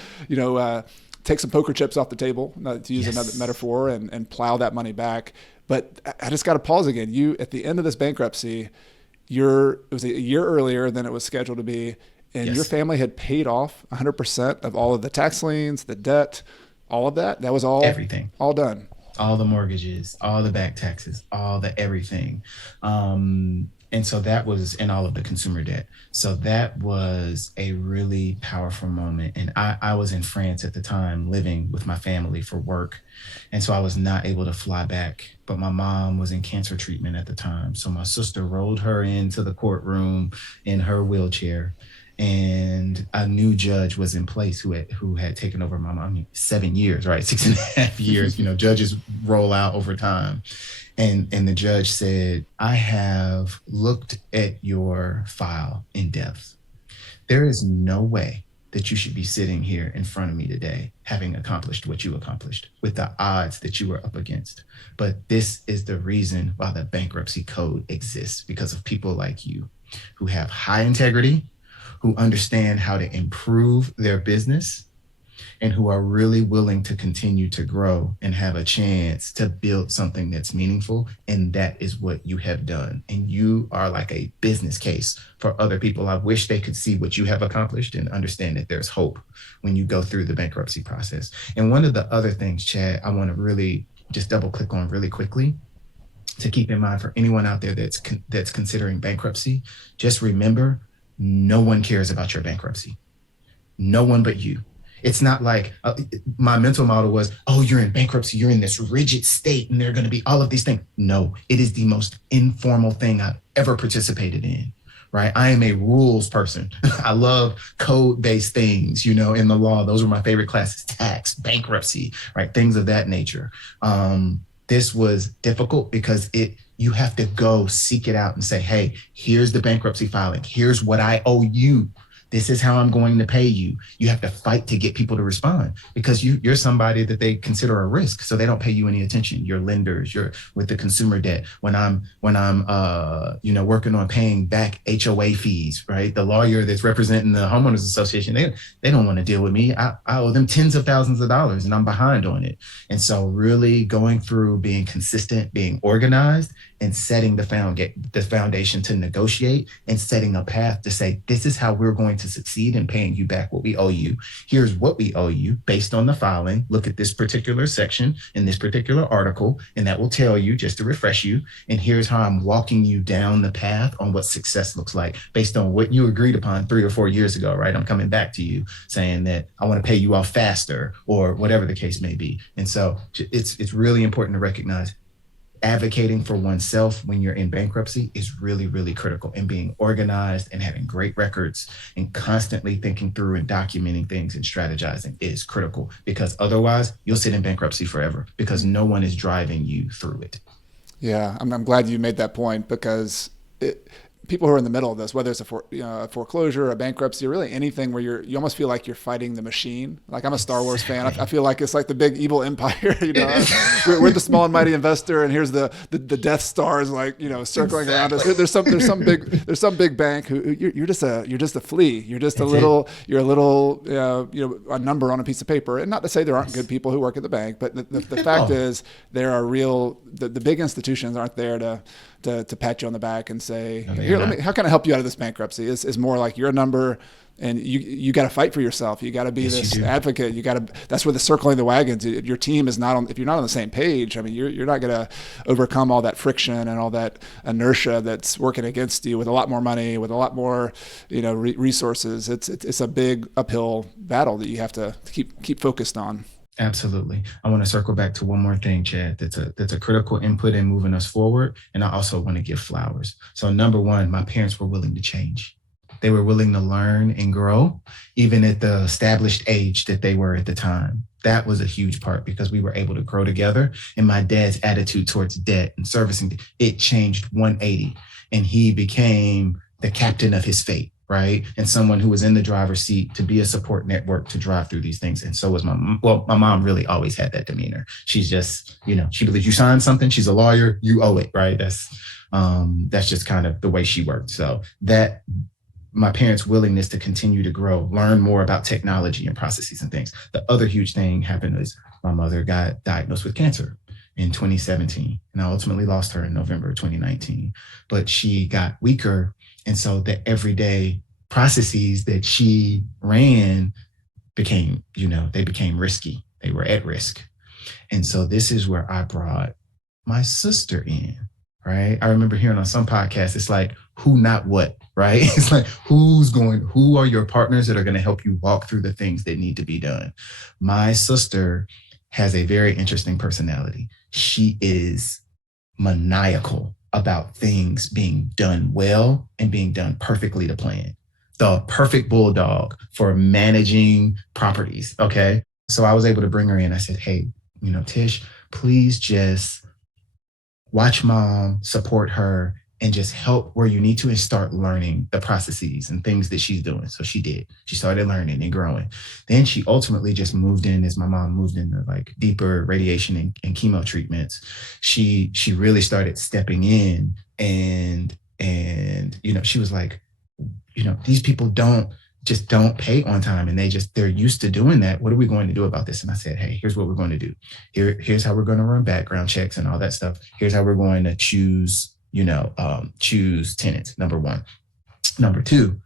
take some poker chips off the table, to use another metaphor, and plow that money back. But I just got to pause again. You at the end of this bankruptcy, it was a year earlier than it was scheduled to be. And your family had paid off 100% of all of the tax liens, the debt, all of that. That was all everything, all done. All the mortgages, all the back taxes, all the everything. And so that was in all of the consumer debt. So that was a really powerful moment. And I was in France at the time living with my family for work. And so I was not able to fly back, but my mom was in cancer treatment at the time. So my sister rolled her into the courtroom in her wheelchair. And a new judge was in place who had taken over my mom. 7 years, right? 6.5 years, judges roll out over time. And the judge said, I have looked at your file in depth. There is no way that you should be sitting here in front of me today, having accomplished what you accomplished with the odds that you were up against. But this is the reason why the bankruptcy code exists, because of people like you who have high integrity, who understand how to improve their business, and who are really willing to continue to grow and have a chance to build something that's meaningful. And that is what you have done. And you are like a business case for other people. I wish they could see what you have accomplished and understand that there's hope when you go through the bankruptcy process. And one of the other things, Chad, I want to really just double click on really quickly to keep in mind for anyone out there that's considering bankruptcy. Just remember, no one cares about your bankruptcy. No one but you. It's not like my mental model was, oh, you're in bankruptcy, you're in this rigid state, and there are going to be all of these things. No, it is the most informal thing I've ever participated in. Right. I am a rules person. I love code-based things, in the law. Those were my favorite classes: tax, bankruptcy, right? Things of that nature. This was difficult because you have to go seek it out and say, hey, here's the bankruptcy filing. Here's what I owe you. This is how I'm going to pay you. You have to fight to get people to respond because you're somebody that they consider a risk. So they don't pay you any attention. Your lenders, you're with the consumer debt. When I'm working on paying back HOA fees, right? The lawyer that's representing the homeowners association, they don't want to deal with me. I owe them tens of thousands of dollars and I'm behind on it. And so really going through being consistent, being organized, and setting the foundation to negotiate and setting a path to say, this is how we're going to succeed in paying you back what we owe you. Here's what we owe you based on the filing. Look at this particular section in this particular article, and that will tell you, just to refresh you. And here's how I'm walking you down the path on what success looks like based on what you agreed upon 3 or 4 years ago, right? I'm coming back to you saying that I want to pay you off faster or whatever the case may be. And so it's really important to recognize advocating for oneself when you're in bankruptcy is really, really critical, and being organized and having great records and constantly thinking through and documenting things and strategizing is critical, because otherwise you'll sit in bankruptcy forever because no one is driving you through it. Yeah, I'm glad you made that point, because people who are in the middle of this, whether it's a foreclosure, a bankruptcy, or really anything where you almost feel like you're fighting the machine. Like, I'm a Star Wars fan. I feel like it's like the big evil empire. We're the small and mighty investor, and here's the Death Stars, circling around us. There's some big bank who you're just a flea. You're just a little a number on a piece of paper. And not to say there aren't good people who work at the bank, but the fact is there are the big institutions aren't there to pat you on the back and say, here, how can I help you out of this bankruptcy? Is more like you're a number, and you got to fight for yourself. You got to be this advocate. That's where the circling the wagons. If your team is if you're not on the same page, I mean, you're not going to overcome all that friction and all that inertia that's working against you with a lot more money, with a lot more, resources. It's a big uphill battle that you have to keep focused on. Absolutely. I want to circle back to one more thing, Chad, that's a critical input in moving us forward. And I also want to give flowers. So number one, my parents were willing to change. They were willing to learn and grow, even at the established age that they were at the time. That was a huge part, because we were able to grow together. And my dad's attitude towards debt and servicing, it changed 180. And he became the captain of his fate. Right. And someone who was in the driver's seat to be a support network to drive through these things. And so was my mom really always had that demeanor. She's just, she believes you signed something. She's a lawyer. You owe it. Right. That's just kind of the way she worked. So that my parents' willingness to continue to grow, learn more about technology and processes and things. The other huge thing happened is my mother got diagnosed with cancer in 2017. And I ultimately lost her in November 2019. But she got weaker. And so the everyday processes that she ran became risky. They were at risk. And so this is where I brought my sister in, right? I remember hearing on some podcasts, it's like, who, not what, right? It's like, who are your partners that are going to help you walk through the things that need to be done? My sister has a very interesting personality. She is maniacal about things being done well and being done perfectly to plan. The perfect bulldog for managing properties. Okay. So I was able to bring her in. I said, hey, Tish, please just watch mom, support her, and just help where you need to, and start learning the processes and things that she's doing. So she did. She started learning and growing. Then she ultimately just moved in, as my mom moved into like deeper radiation and chemo treatments. She really started stepping in, and she was like, these people don't pay on time, and they're used to doing that. What are we going to do about this? And I said, hey, here's what we're going to do. Here's how we're going to run background checks and all that stuff. Here's how we're going to choose tenants, number one. Number two,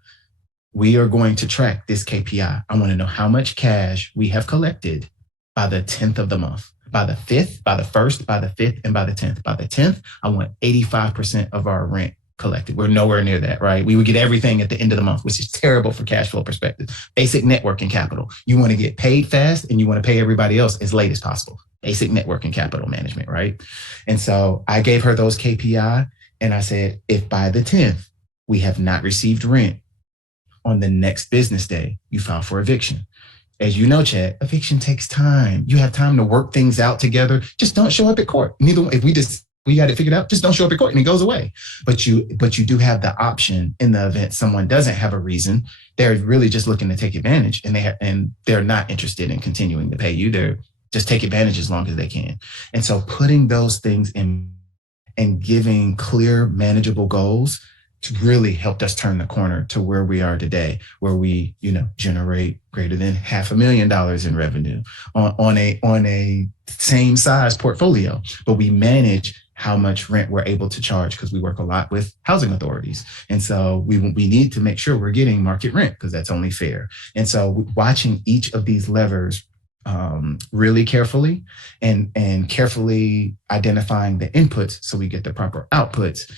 we are going to track this KPI. I want to know how much cash we have collected by the 10th of the month, by the 5th, by the 1st, by the 5th, and by the 10th. By the 10th, I want 85% of our rent collected. We're nowhere near that, right? We would get everything at the end of the month, which is terrible for cash flow perspective. Basic networking capital. You want to get paid fast and you want to pay everybody else as late as possible. Basic networking capital management, right? And so I gave her those KPI and I said, if by the 10th we have not received rent, on the next business day, you file for eviction. As you know, Chad, eviction takes time. You have time to work things out together. Just don't show up at court. Neither, if we got it figured out, just don't show up at court and it goes away. But you do have the option in the event someone doesn't have a reason. They're really just looking to take advantage, and they're not interested in continuing to pay you. They're just take advantage as long as they can. And so putting those things in and giving clear, manageable goals really helped us turn the corner to where we are today, where we, generate greater than $500,000 in revenue on a same size portfolio, but we manage how much rent we're able to charge because we work a lot with housing authorities. And so we need to make sure we're getting market rent because that's only fair. And so watching each of these levers really carefully and carefully identifying the inputs so we get the proper outputs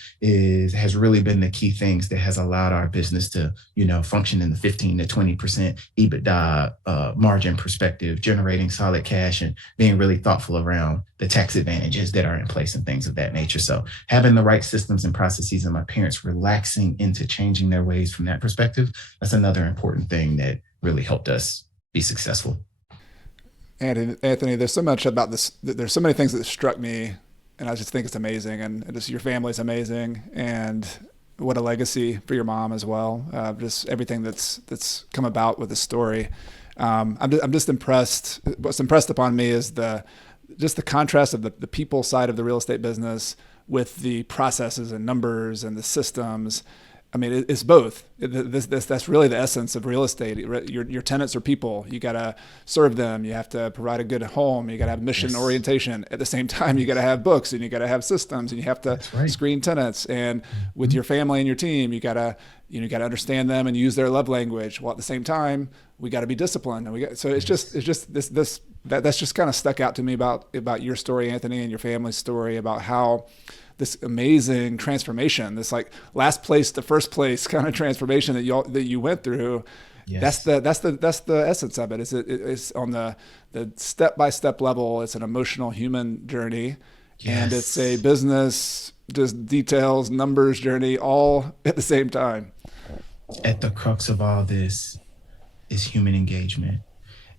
has really been the key things that has allowed our business to, function in the 15 to 20% EBITDA margin perspective, generating solid cash and being really thoughtful around the tax advantages that are in place and things of that nature. So having the right systems and processes and my parents relaxing into changing their ways from that perspective, that's another important thing that really helped us be successful. And Anthony, there's so much about this. There's so many things that struck me, and I just think it's amazing. And just your family's amazing, and what a legacy for your mom as well. Just everything that's come about with the story. I'm just impressed. What's impressed upon me is the contrast of the people side of the real estate business with the processes and numbers and the systems. I mean, it's both. That's really the essence of real estate. Your tenants are people. You got to serve them. You have to provide a good home. You got to have mission orientation. At the same time, you got to have books and you got to have systems and you have to screen tenants. And with your family and your team, you got to understand them and use their love language. While at the same time, we got to be disciplined. And it's just that's just kind of stuck out to me about your story, Anthony, and your family's story about how this amazing transformation, this like last place to first place kind of transformation that you went through. Yes. That's the essence of it. It's on the step-by-step level. It's an emotional human journey. Yes. And it's a business, just details, numbers journey, all at the same time. At the crux of all this is human engagement.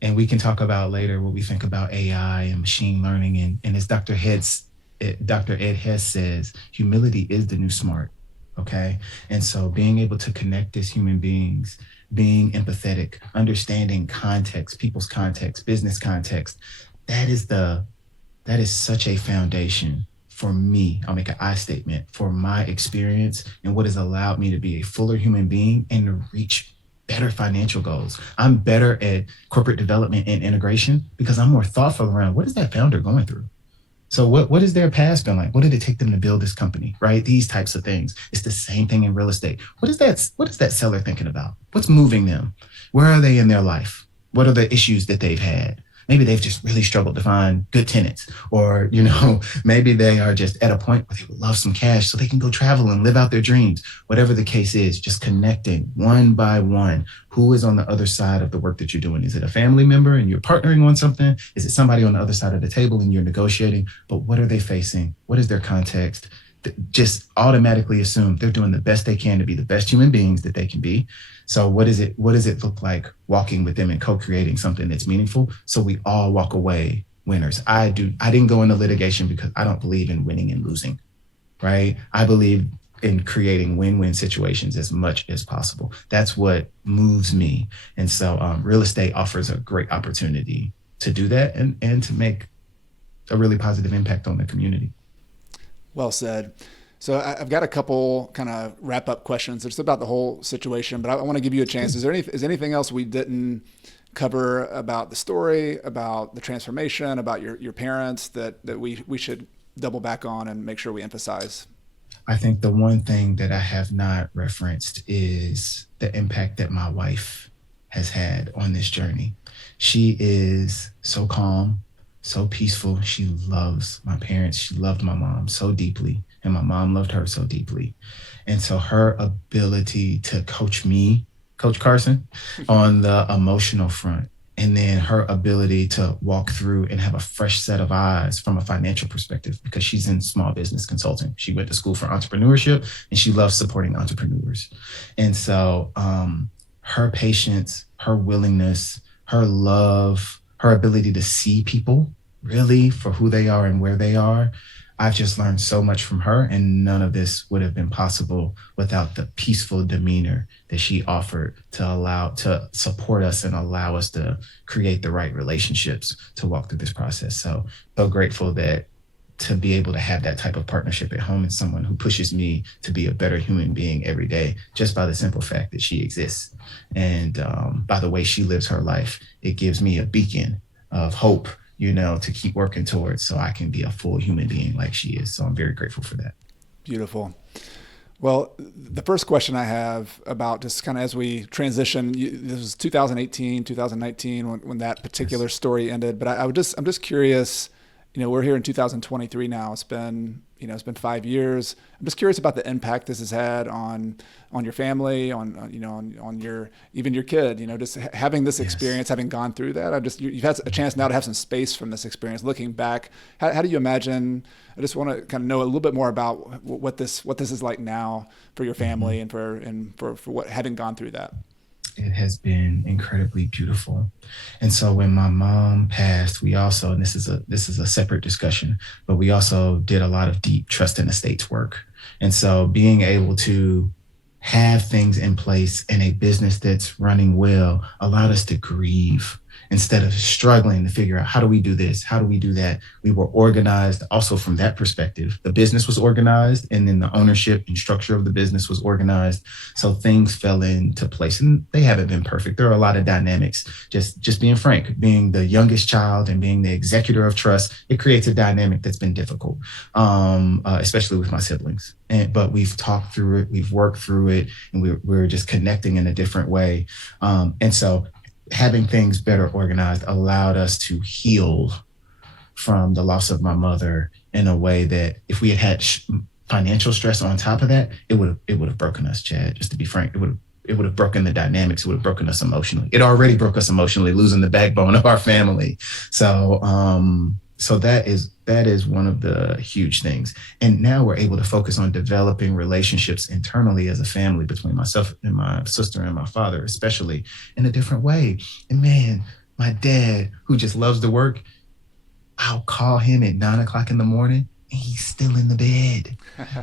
And we can talk about later what we think about AI and machine learning. And as Dr. Ed Hess says, humility is the new smart, okay? And so being able to connect as human beings, being empathetic, understanding context, people's context, business context, that is such a foundation for me. I'll make an I statement for my experience and what has allowed me to be a fuller human being and to reach better financial goals. I'm better at corporate development and integration because I'm more thoughtful around what is that founder going through? So what has their past been like? What did it take them to build this company, right? These types of things. It's the same thing in real estate. What is that seller thinking about? What's moving them? Where are they in their life? What are the issues that they've had? Maybe they've just really struggled to find good tenants, or, maybe they are just at a point where they would love some cash so they can go travel and live out their dreams. Whatever the case is, just connecting one by one. Who is on the other side of the work that you're doing? Is it a family member and you're partnering on something? Is it somebody on the other side of the table and you're negotiating? But what are they facing? What is their context? Just automatically assume they're doing the best they can to be the best human beings that they can be. So what does it look like walking with them and co-creating something that's meaningful so we all walk away winners? I didn't go into litigation because I don't believe in winning and losing, right? I believe in creating win-win situations as much as possible. That's what moves me. And so real estate offers a great opportunity to do that and to make a really positive impact on the community. Well said. So I've got a couple kind of wrap up questions. It's about the whole situation, but I want to give you a chance. Is there anything else we didn't cover about the story, about the transformation, about your parents that we should double back on and make sure we emphasize? I think the one thing that I have not referenced is the impact that my wife has had on this journey. She is so calm, so peaceful. She loves my parents. She loved my mom so deeply, and my mom loved her so deeply. And so her ability to coach me, Coach Carson, on the emotional front, and then her ability to walk through and have a fresh set of eyes from a financial perspective, because she's in small business consulting. She went to school for entrepreneurship and she loves supporting entrepreneurs. And so her patience, her willingness, her love, her ability to see people really for who they are and where they are. I've just learned so much from her, and none of this would have been possible without the peaceful demeanor that she offered to support us and allow us to create the right relationships to walk through this process. So grateful that to be able to have that type of partnership at home and someone who pushes me to be a better human being every day, just by the simple fact that she exists. And by the way she lives her life, it gives me a beacon of hope, to keep working towards so I can be a full human being like she is. So I'm very grateful for that. Beautiful. Well, the first question I have about just kind of as we transition, this was 2018, 2019 when that particular story ended. But I'm just curious, we're here in 2023 now. It's been 5 years. I'm just curious about the impact this has had on your family, on your, even your kid, just having this experience, having gone through that. You've had a chance now to have some space from this experience. Looking back, how do you imagine, I just want to kind of know a little bit more about what this is like now for your family and for what, having gone through that. It has been incredibly beautiful. And so when my mom passed, we also, and this is a separate discussion, but we also did a lot of deep trust and estates work. And so being able to have things in place in a business that's running well allowed us to grieve instead of struggling to figure out, how do we do this? How do we do that? We were organized also from that perspective. The business was organized, and then the ownership and structure of the business was organized. So things fell into place, and they haven't been perfect. There are a lot of dynamics. Just being frank, being the youngest child and being the executor of trust, it creates a dynamic that's been difficult, especially with my siblings. But we've talked through it, we've worked through it, and we're just connecting in a different way. And so having things better organized allowed us to heal from the loss of my mother in a way that if we had financial stress on top of that, it would have broken us, Chad. Just to be frank, it would have broken the dynamics. It would have broken us emotionally. It already broke us emotionally, losing the backbone of our family. So that is one of the huge things. And now we're able to focus on developing relationships internally as a family between myself and my sister and my father, especially, in a different way. And man, my dad, who just loves to work, I'll call him at 9:00 in the morning and he's still in the bed.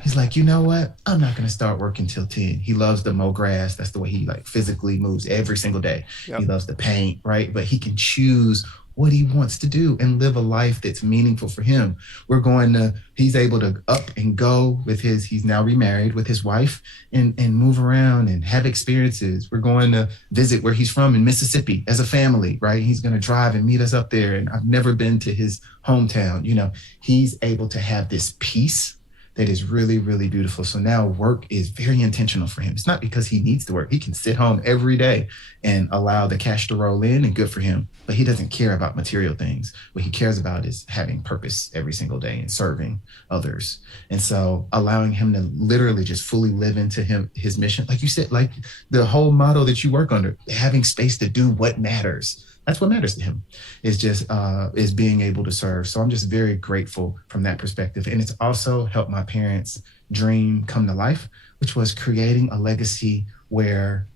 He's like, you know what? I'm not going to start working till 10. He loves to mow grass. That's the way he physically moves every single day. Yep. He loves to paint, right? But he can choose what he wants to do and live a life that's meaningful for him. He's able to up and go with he's now remarried with his wife and move around and have experiences. We're going to visit where he's from in Mississippi as a family, right? He's going to drive and meet us up there. And I've never been to his hometown. He's able to have this peace that is really, really beautiful. So now work is very intentional for him. It's not because he needs to work. He can sit home every day and allow the cash to roll in, and good for him. But he doesn't care about material things. What he cares about is having purpose every single day and serving others. And so allowing him to literally just fully live into his mission, like you said, like the whole motto that you work under, having space to do what matters. That's what matters to him, is being able to serve. So I'm just very grateful from that perspective. And it's also helped my parents' dream come to life, which was creating a legacy where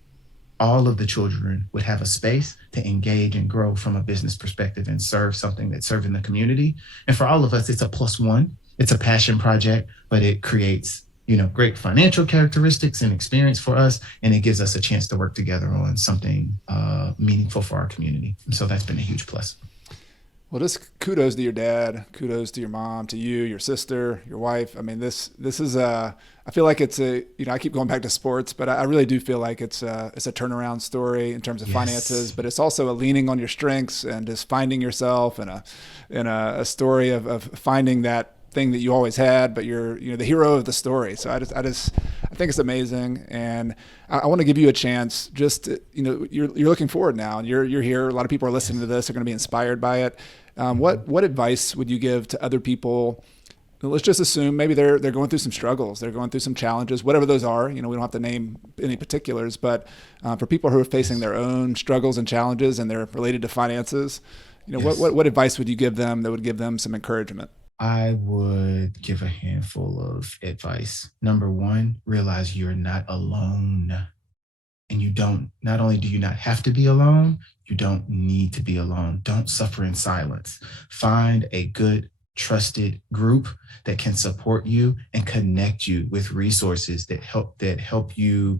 all of the children would have a space to engage and grow from a business perspective and serve something that's serving the community. And for all of us, it's a +1. It's a passion project, but it creates great financial characteristics and experience for us. And it gives us a chance to work together on something meaningful for our community. And so that's been a huge plus. Well, just kudos to your dad, kudos to your mom, to you, your sister, your wife. I mean, this is I feel like it's I keep going back to sports, but I really do feel like it's a turnaround story in terms of finances, but it's also a leaning on your strengths and just finding yourself, and a story of finding that thing that you always had, but you're the hero of the story. So I think it's amazing, and I want to give you a chance. Just you're looking forward now, and you're here. A lot of people are listening to this; are going to be inspired by it. What advice would you give to other people? Let's just assume maybe they're going through some struggles, they're going through some challenges, whatever those are. We don't have to name any particulars, but for people who are facing their own struggles and challenges and they're related to finances, what advice would you give them that would give them some encouragement? I would give a handful of advice. Number one, realize you're not alone. And not only do you not have to be alone, you don't need to be alone. Don't suffer in silence. Find a good, trusted group that can support you and connect you with resources that help you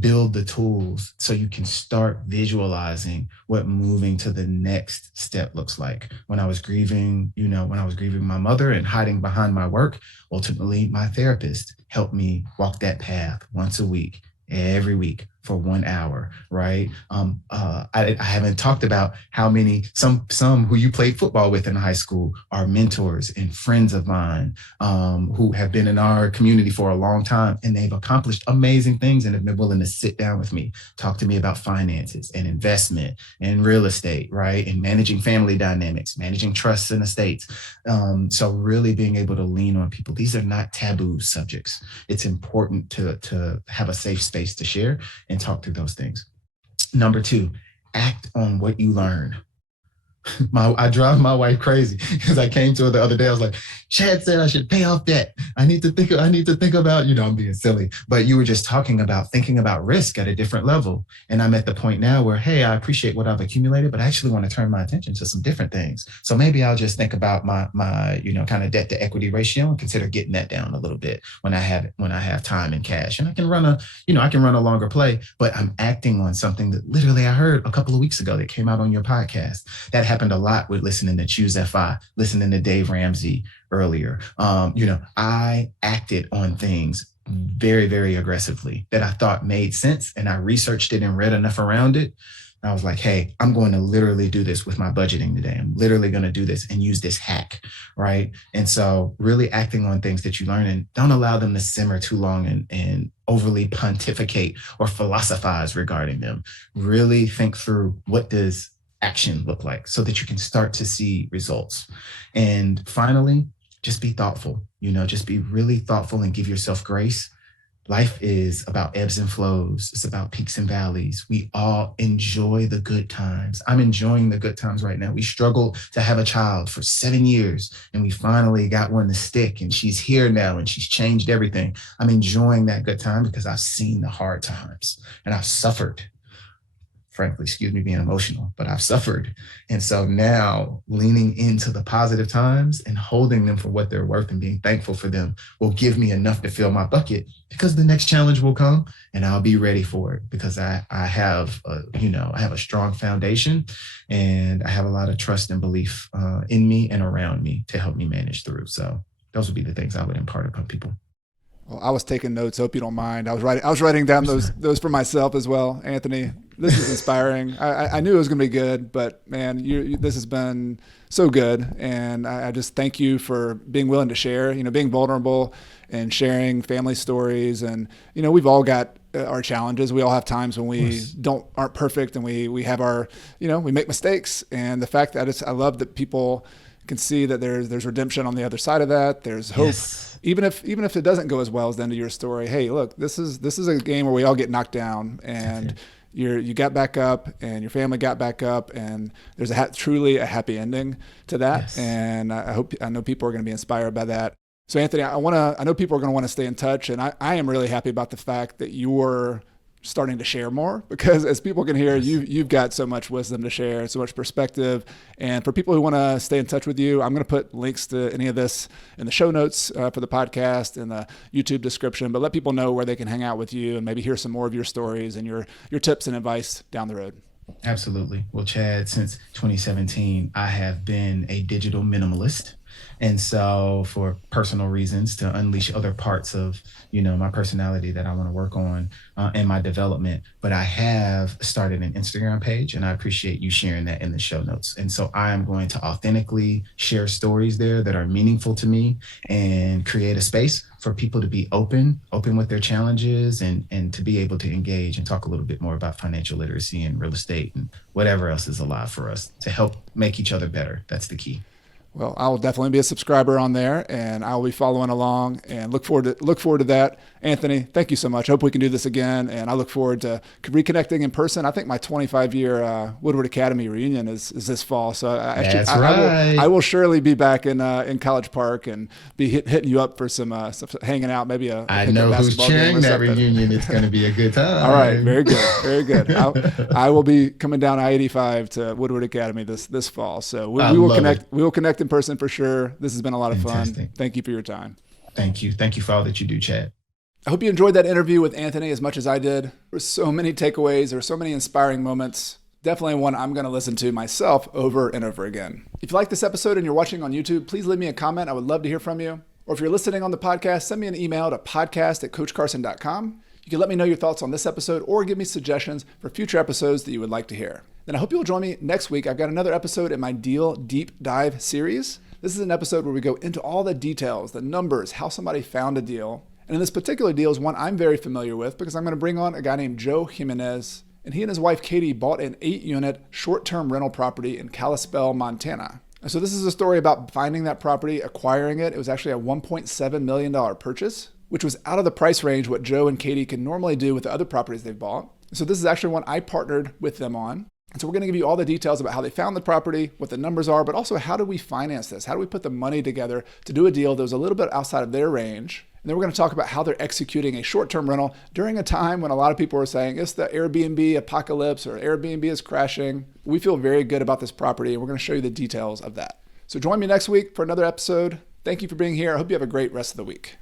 build the tools so you can start visualizing what moving to the next step looks like. When I was grieving my mother and hiding behind my work, ultimately my therapist helped me walk that path once a week, every week, for 1 hour, right? I haven't talked about how many, some who you played football with in high school are mentors and friends of mine who have been in our community for a long time, and they've accomplished amazing things and have been willing to sit down with me, talk to me about finances and investment and real estate, right? And managing family dynamics, managing trusts and estates. So really being able to lean on people. These are not taboo subjects. It's important to have a safe space to share and talk through those things. Number two, act on what you learn. I drive my wife crazy because I came to her the other day. I was like, Chad said I should pay off debt. I need to think about, I'm being silly, but you were just thinking about risk at a different level. And I'm at the point now where, hey, I appreciate what I've accumulated, but I actually want to turn my attention to some different things. So maybe I'll just think about my kind of debt to equity ratio and consider getting that down a little bit when I have time and cash. And I can run a longer play, but I'm acting on something that literally I heard a couple of weeks ago that came out on your podcast. That happened a lot with listening to Choose FI, listening to Dave Ramsey earlier. I acted on things very, very aggressively that I thought made sense, and I researched it and read enough around it. I was like, hey, I'm going to literally do this with my budgeting today. I'm literally going to do this and use this hack, right? And so really acting on things that you learn, and don't allow them to simmer too long and overly pontificate or philosophize regarding them. Really think through, what does action look like, so that you can start to see results. And finally, just be thoughtful, just be really thoughtful and give yourself grace. Life is about ebbs and flows. It's about peaks and valleys. We all enjoy the good times. I'm enjoying the good times right now. We struggled to have a child for 7 years, and we finally got one to stick, and she's here now, and she's changed everything. I'm enjoying that good time because I've seen the hard times, and I've suffered. Frankly, excuse me being emotional, but I've suffered. And so now leaning into the positive times and holding them for what they're worth and being thankful for them will give me enough to fill my bucket, because the next challenge will come and I'll be ready for it, because I have a strong foundation, and I have a lot of trust and belief in me and around me to help me manage through. So those would be the things I would impart upon people. Well, I was taking notes. Hope you don't mind. I was writing down those for myself as well. Anthony, this is inspiring. I knew it was going to be good, but man, this has been so good. And I just thank you for being willing to share, being vulnerable and sharing family stories. And, we've all got our challenges. We all have times when we aren't perfect, and we have our, we make mistakes. And the fact that I love that people can see that there's redemption on the other side of that. There's hope. Yes. Even if it doesn't go as well as the end of your story, hey, look, this is a game where we all get knocked down, and you got back up, and your family got back up, and there's truly a happy ending to that. Yes. And I know people are going to be inspired by that. So Anthony, I know people are going to want to stay in touch, and I am really happy about the fact that you're starting to share more, because as people can hear, you've got so much wisdom to share, so much perspective. And for people who want to stay in touch with you, I'm going to put links to any of this in the show notes for the podcast and the YouTube description, but let people know where they can hang out with you and maybe hear some more of your stories and your tips and advice down the road. Absolutely. Well, Chad, since 2017, I have been a digital minimalist. And so for personal reasons, to unleash other parts of, my personality that I want to work on and my development. But I have started an Instagram page, and I appreciate you sharing that in the show notes. And so I am going to authentically share stories there that are meaningful to me and create a space for people to be open with their challenges, and to be able to engage and talk a little bit more about financial literacy and real estate and whatever else is alive for us to help make each other better. That's the key. Well, I will definitely be a subscriber on there, and I will be following along and look forward to that. Anthony, thank you so much. Hope we can do this again, and I look forward to reconnecting in person. I think my 25-year Woodward Academy reunion is this fall, so I will surely be back in College Park and be hitting you up for some hanging out. Maybe I know who's cheering that reunion. It's going to be a good time. All right, very good, very good. I will be coming down I-85 to Woodward Academy this fall, so we will connect. We will connect in person for sure. This has been a lot of fun. Thank you for your time. Thank you. Thank you for all that you do, Chad. I hope you enjoyed that interview with Anthony as much as I did. There were so many takeaways. There were so many inspiring moments. Definitely one I'm going to listen to myself over and over again. If you like this episode and you're watching on YouTube, please leave me a comment. I would love to hear from you. Or if you're listening on the podcast, send me an email to podcast@coachcarson.com. You can let me know your thoughts on this episode or give me suggestions for future episodes that you would like to hear. Then I hope you'll join me next week. I've got another episode in my Deal Deep Dive series. This is an episode where we go into all the details, the numbers, how somebody found a deal. And in this particular deal is one I'm very familiar with because I'm going to bring on a guy named Joe Jimenez. And he and his wife, Katie, bought an 8-unit short-term rental property in Kalispell, Montana. And so this is a story about finding that property, acquiring it. It was actually a $1.7 million purchase, which was out of the price range what Joe and Katie can normally do with the other properties they've bought. So this is actually one I partnered with them on. And so we're going to give you all the details about how they found the property, what the numbers are, but also how do we finance this? How do we put the money together to do a deal that was a little bit outside of their range? And then we're going to talk about how they're executing a short-term rental during a time when a lot of people are saying it's the Airbnb apocalypse or Airbnb is crashing. We feel very good about this property, and we're going to show you the details of that. So join me next week for another episode. Thank you for being here. I hope you have a great rest of the week.